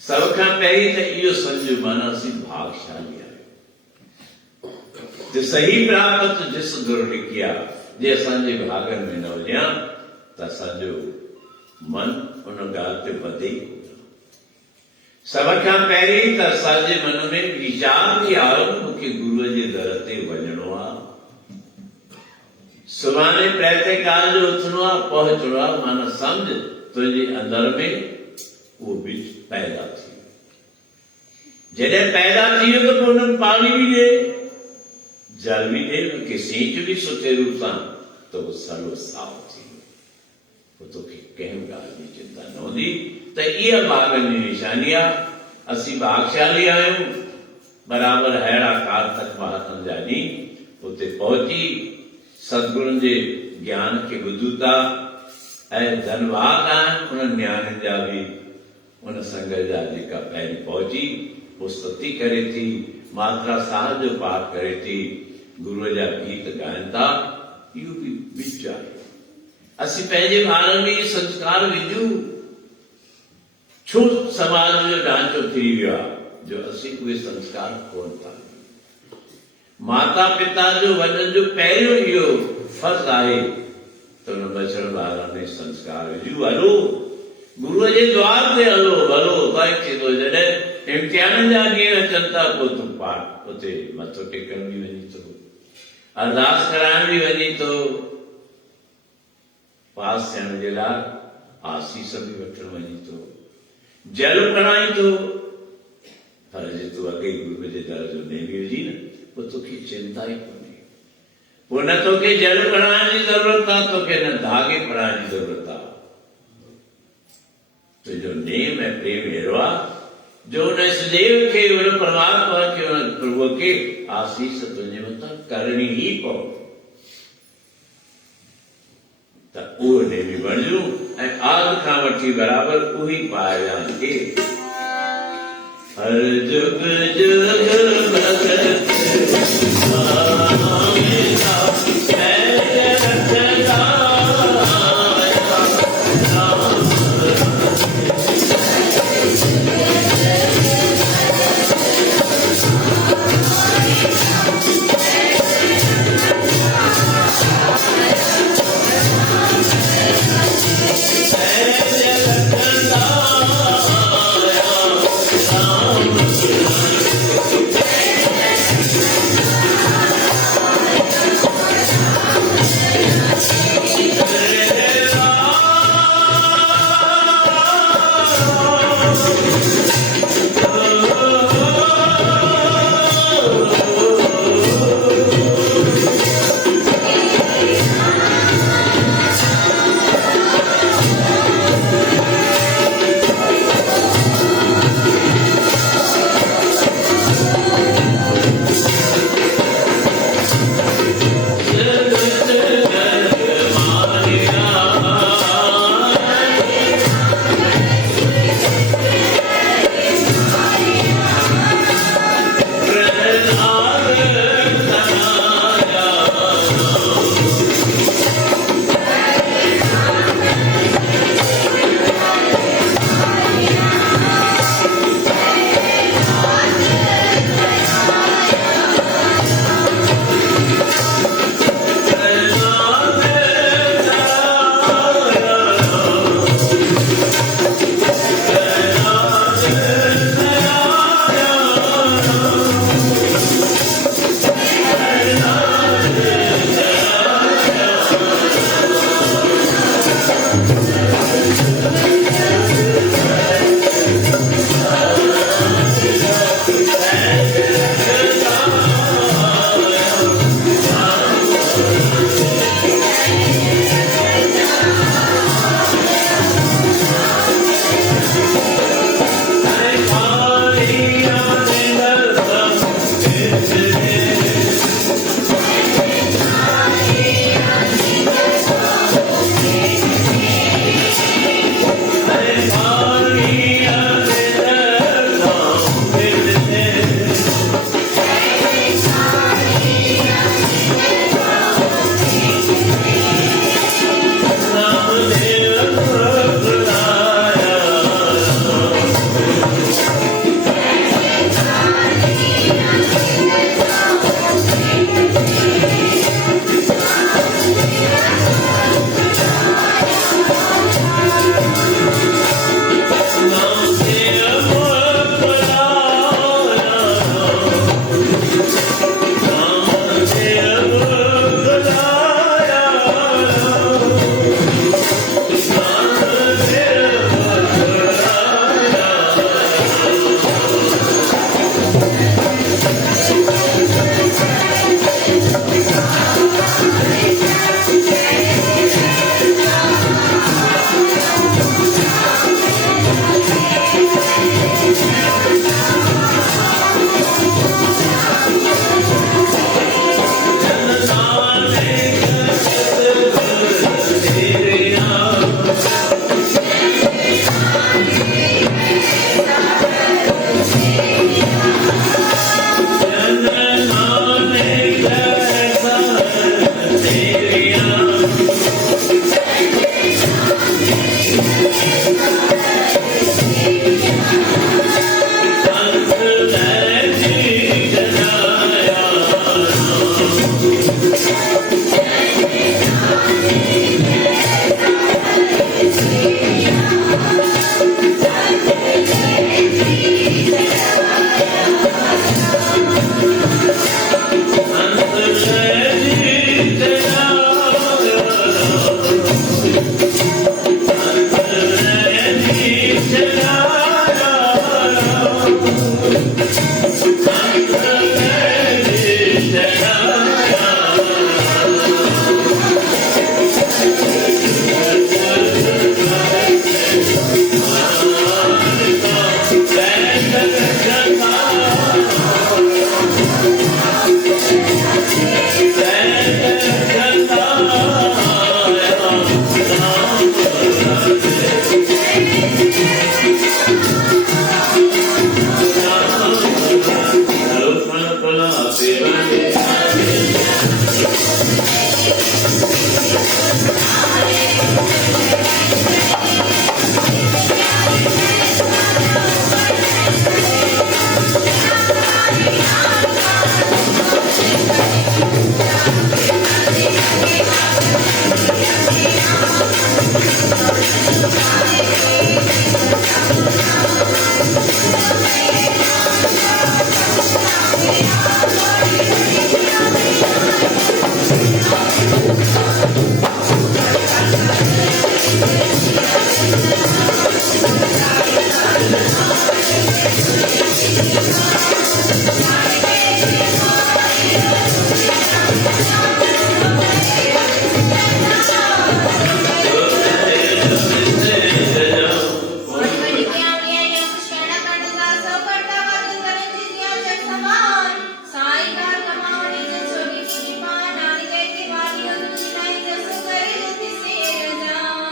सभ खां पहिरीं त इहो सम्झो माना असीं भागशाली आहियूं। त सही प्राप्त जिस दुर लिखिया जे असांजे भागनि में न हुजां त असांजो मन उन ॻाल्हि ते वधे ई कोन। सभ खां पहिरीं त असांजे मन में वीचार बि आयो मूंखे गुरूअ जे दर ते वञिणो आहे। सुभाणे प्रातःकाल जो उथणो आहे, पहुचणो आहे, माना सम्झ तुंहिंजे अंदर में उहो बीज पैदा थी वियो। जॾहिं पैदा थी वियो त पोइ हुननि पाणी बि ॾे, जल बि ॾे, उनखे सींच बि सुठे रूप सां, त उहो सलो साफ़ थी वियो। पोइ तोखे कंहिं ॻाल्हि जी चिंता न हूंदी। त इहा भागनि जी निशानी आहे। असीं भागशाली आहियूं। बराबरि अहिड़ा काल तक महात्मनि जा ॾींहुं उते पहुची सतगुरुनि जे ज्ञान खे ॿुधूं था ऐं धनवाद आहिनि उन्हनि न्याणियुनि जा बि, उन संगत जा जेका पहिरीं पहुची उहो स्तुति करे थी, मात्रा साहिब जो पाठ करे थी, गुरूअ जा गीत ॻाइनि था। इहो बि विच आहे। असीं पंहिंजे ॿारनि में इहे संस्कार विझूं। छो समाज जो ढांचो थी वियो आहे जो असीं उहे संस्कार कोन था। माता पिता जो वॾनि जो पहिरियों इहो फर्ज़ आहे त उन बचड़ ॿारनि में संस्कार विझूं। हलो गुरूअ जे द्वार ते हलो, भलो भाई थींदो। जॾहिं इम्तिहाननि जा ॾींहं अचनि था पोइ तूं पाठ उते मथो टेकण बि वञी थो, अरदास कराइण बि वञी थो, पास थियण जे लाइ आसीस बि वठण वञी थो, जल पढ़ाई थो। पर जे तूं अॻे गुरूअ जे दर जो नेमी हुजी न, पोइ तोखे चिंता ई कोन्हे। पोइ न तोखे जल पढ़ाइण जी ज़रूरत आहे, तोखे न धागे पढ़ाइण जी ज़रूरत आहे। तुंहिंजो नेम ऐं प्रेम अहिड़ो आहे जो उन सदैव खे, उन परमात्मा खे, उन प्रभुअ खे आसीस तुंहिंजे मथां करणी ई पवंदी। त उहो नेमी बणिजूं ऐं आदि खां वठी बराबरि उही पाया खे। हर जुग जुग भगत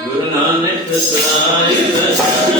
ਗੁਰੂ ਨਾਨਕ ਸਹਾਇ ਵਸਨ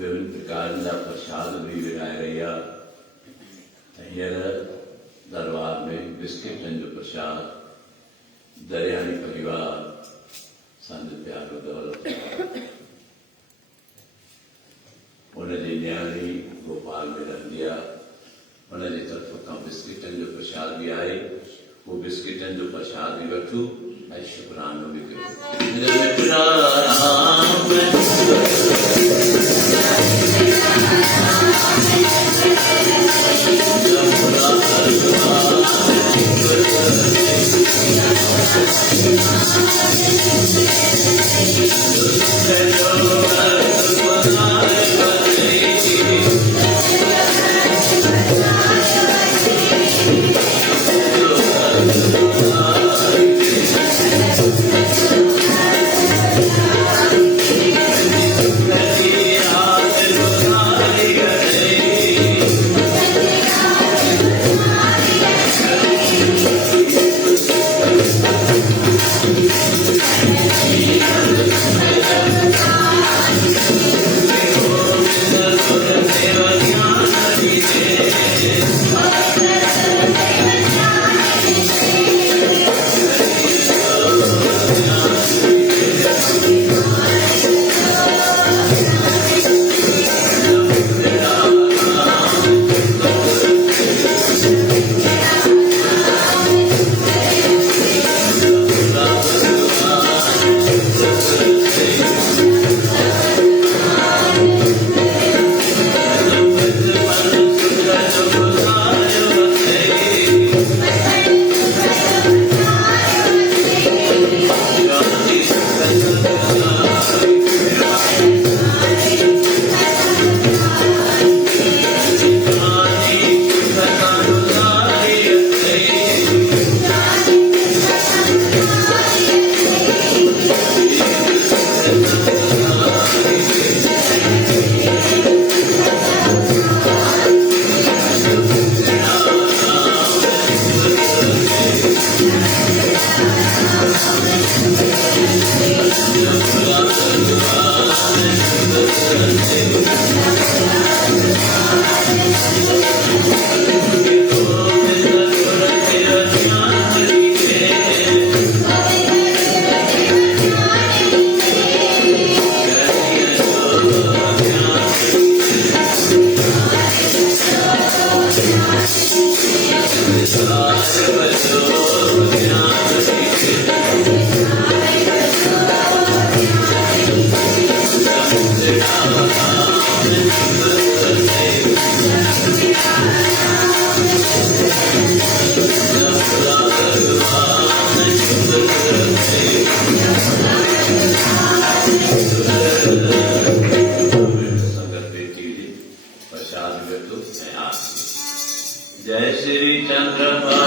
विभिन्न प्रकार का प्रसाद भी विराय रहा। हींअर दरबार में बिस्किट जो प्रसाद दरियानी परिवार संत प्यारो दौलत उनजी न्याणी गोपाल में रहंदिया उनजी तरफ़ खां बिस्किटनि जो प्रसाद भी आहे। वो बिस्किटनि जो प्रसाद भी वठो ऐं शुक्रानो भी कयो। जय श्री चंद्रमा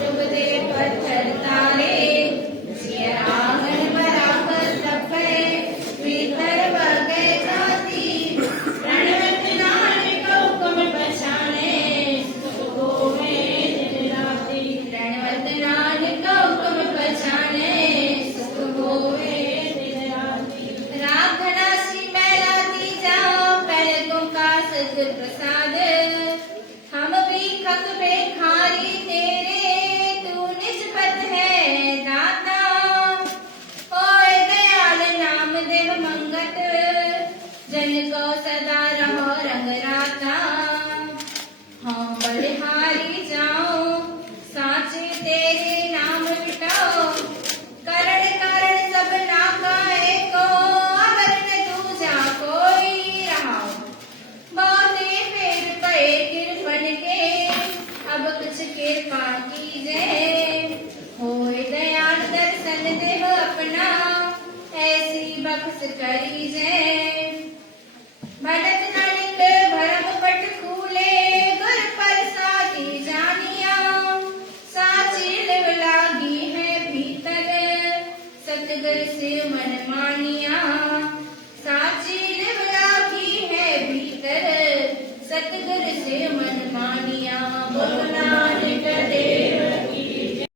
जुग दे पत्थर तारे जिया रावण बराबर तब प्रसाद हम भी खत बेखारी तेरे तू निजपत है दाता होए दयाल नाम देव मंगत जन को सदा रहो रंगराता हाँ बलिहारी जाओ साचे तेरे नाम मिटाओ करण कारण सब नाकाए को अवरण दूजा कोई रहाओ बहुते पेड़ पे कृपन के अब कुछ कृपा कीजिए होए दयाल दर्शन देव अपना ऐसी बख्श करीजे भटक नानिक भरम पट खूले गुर प्रसादी जानिया साची लिव लागी है भीतर सतगुर से मन मानिया साची लिव लागी है भीतर सतगुर से मन मानिया बोलना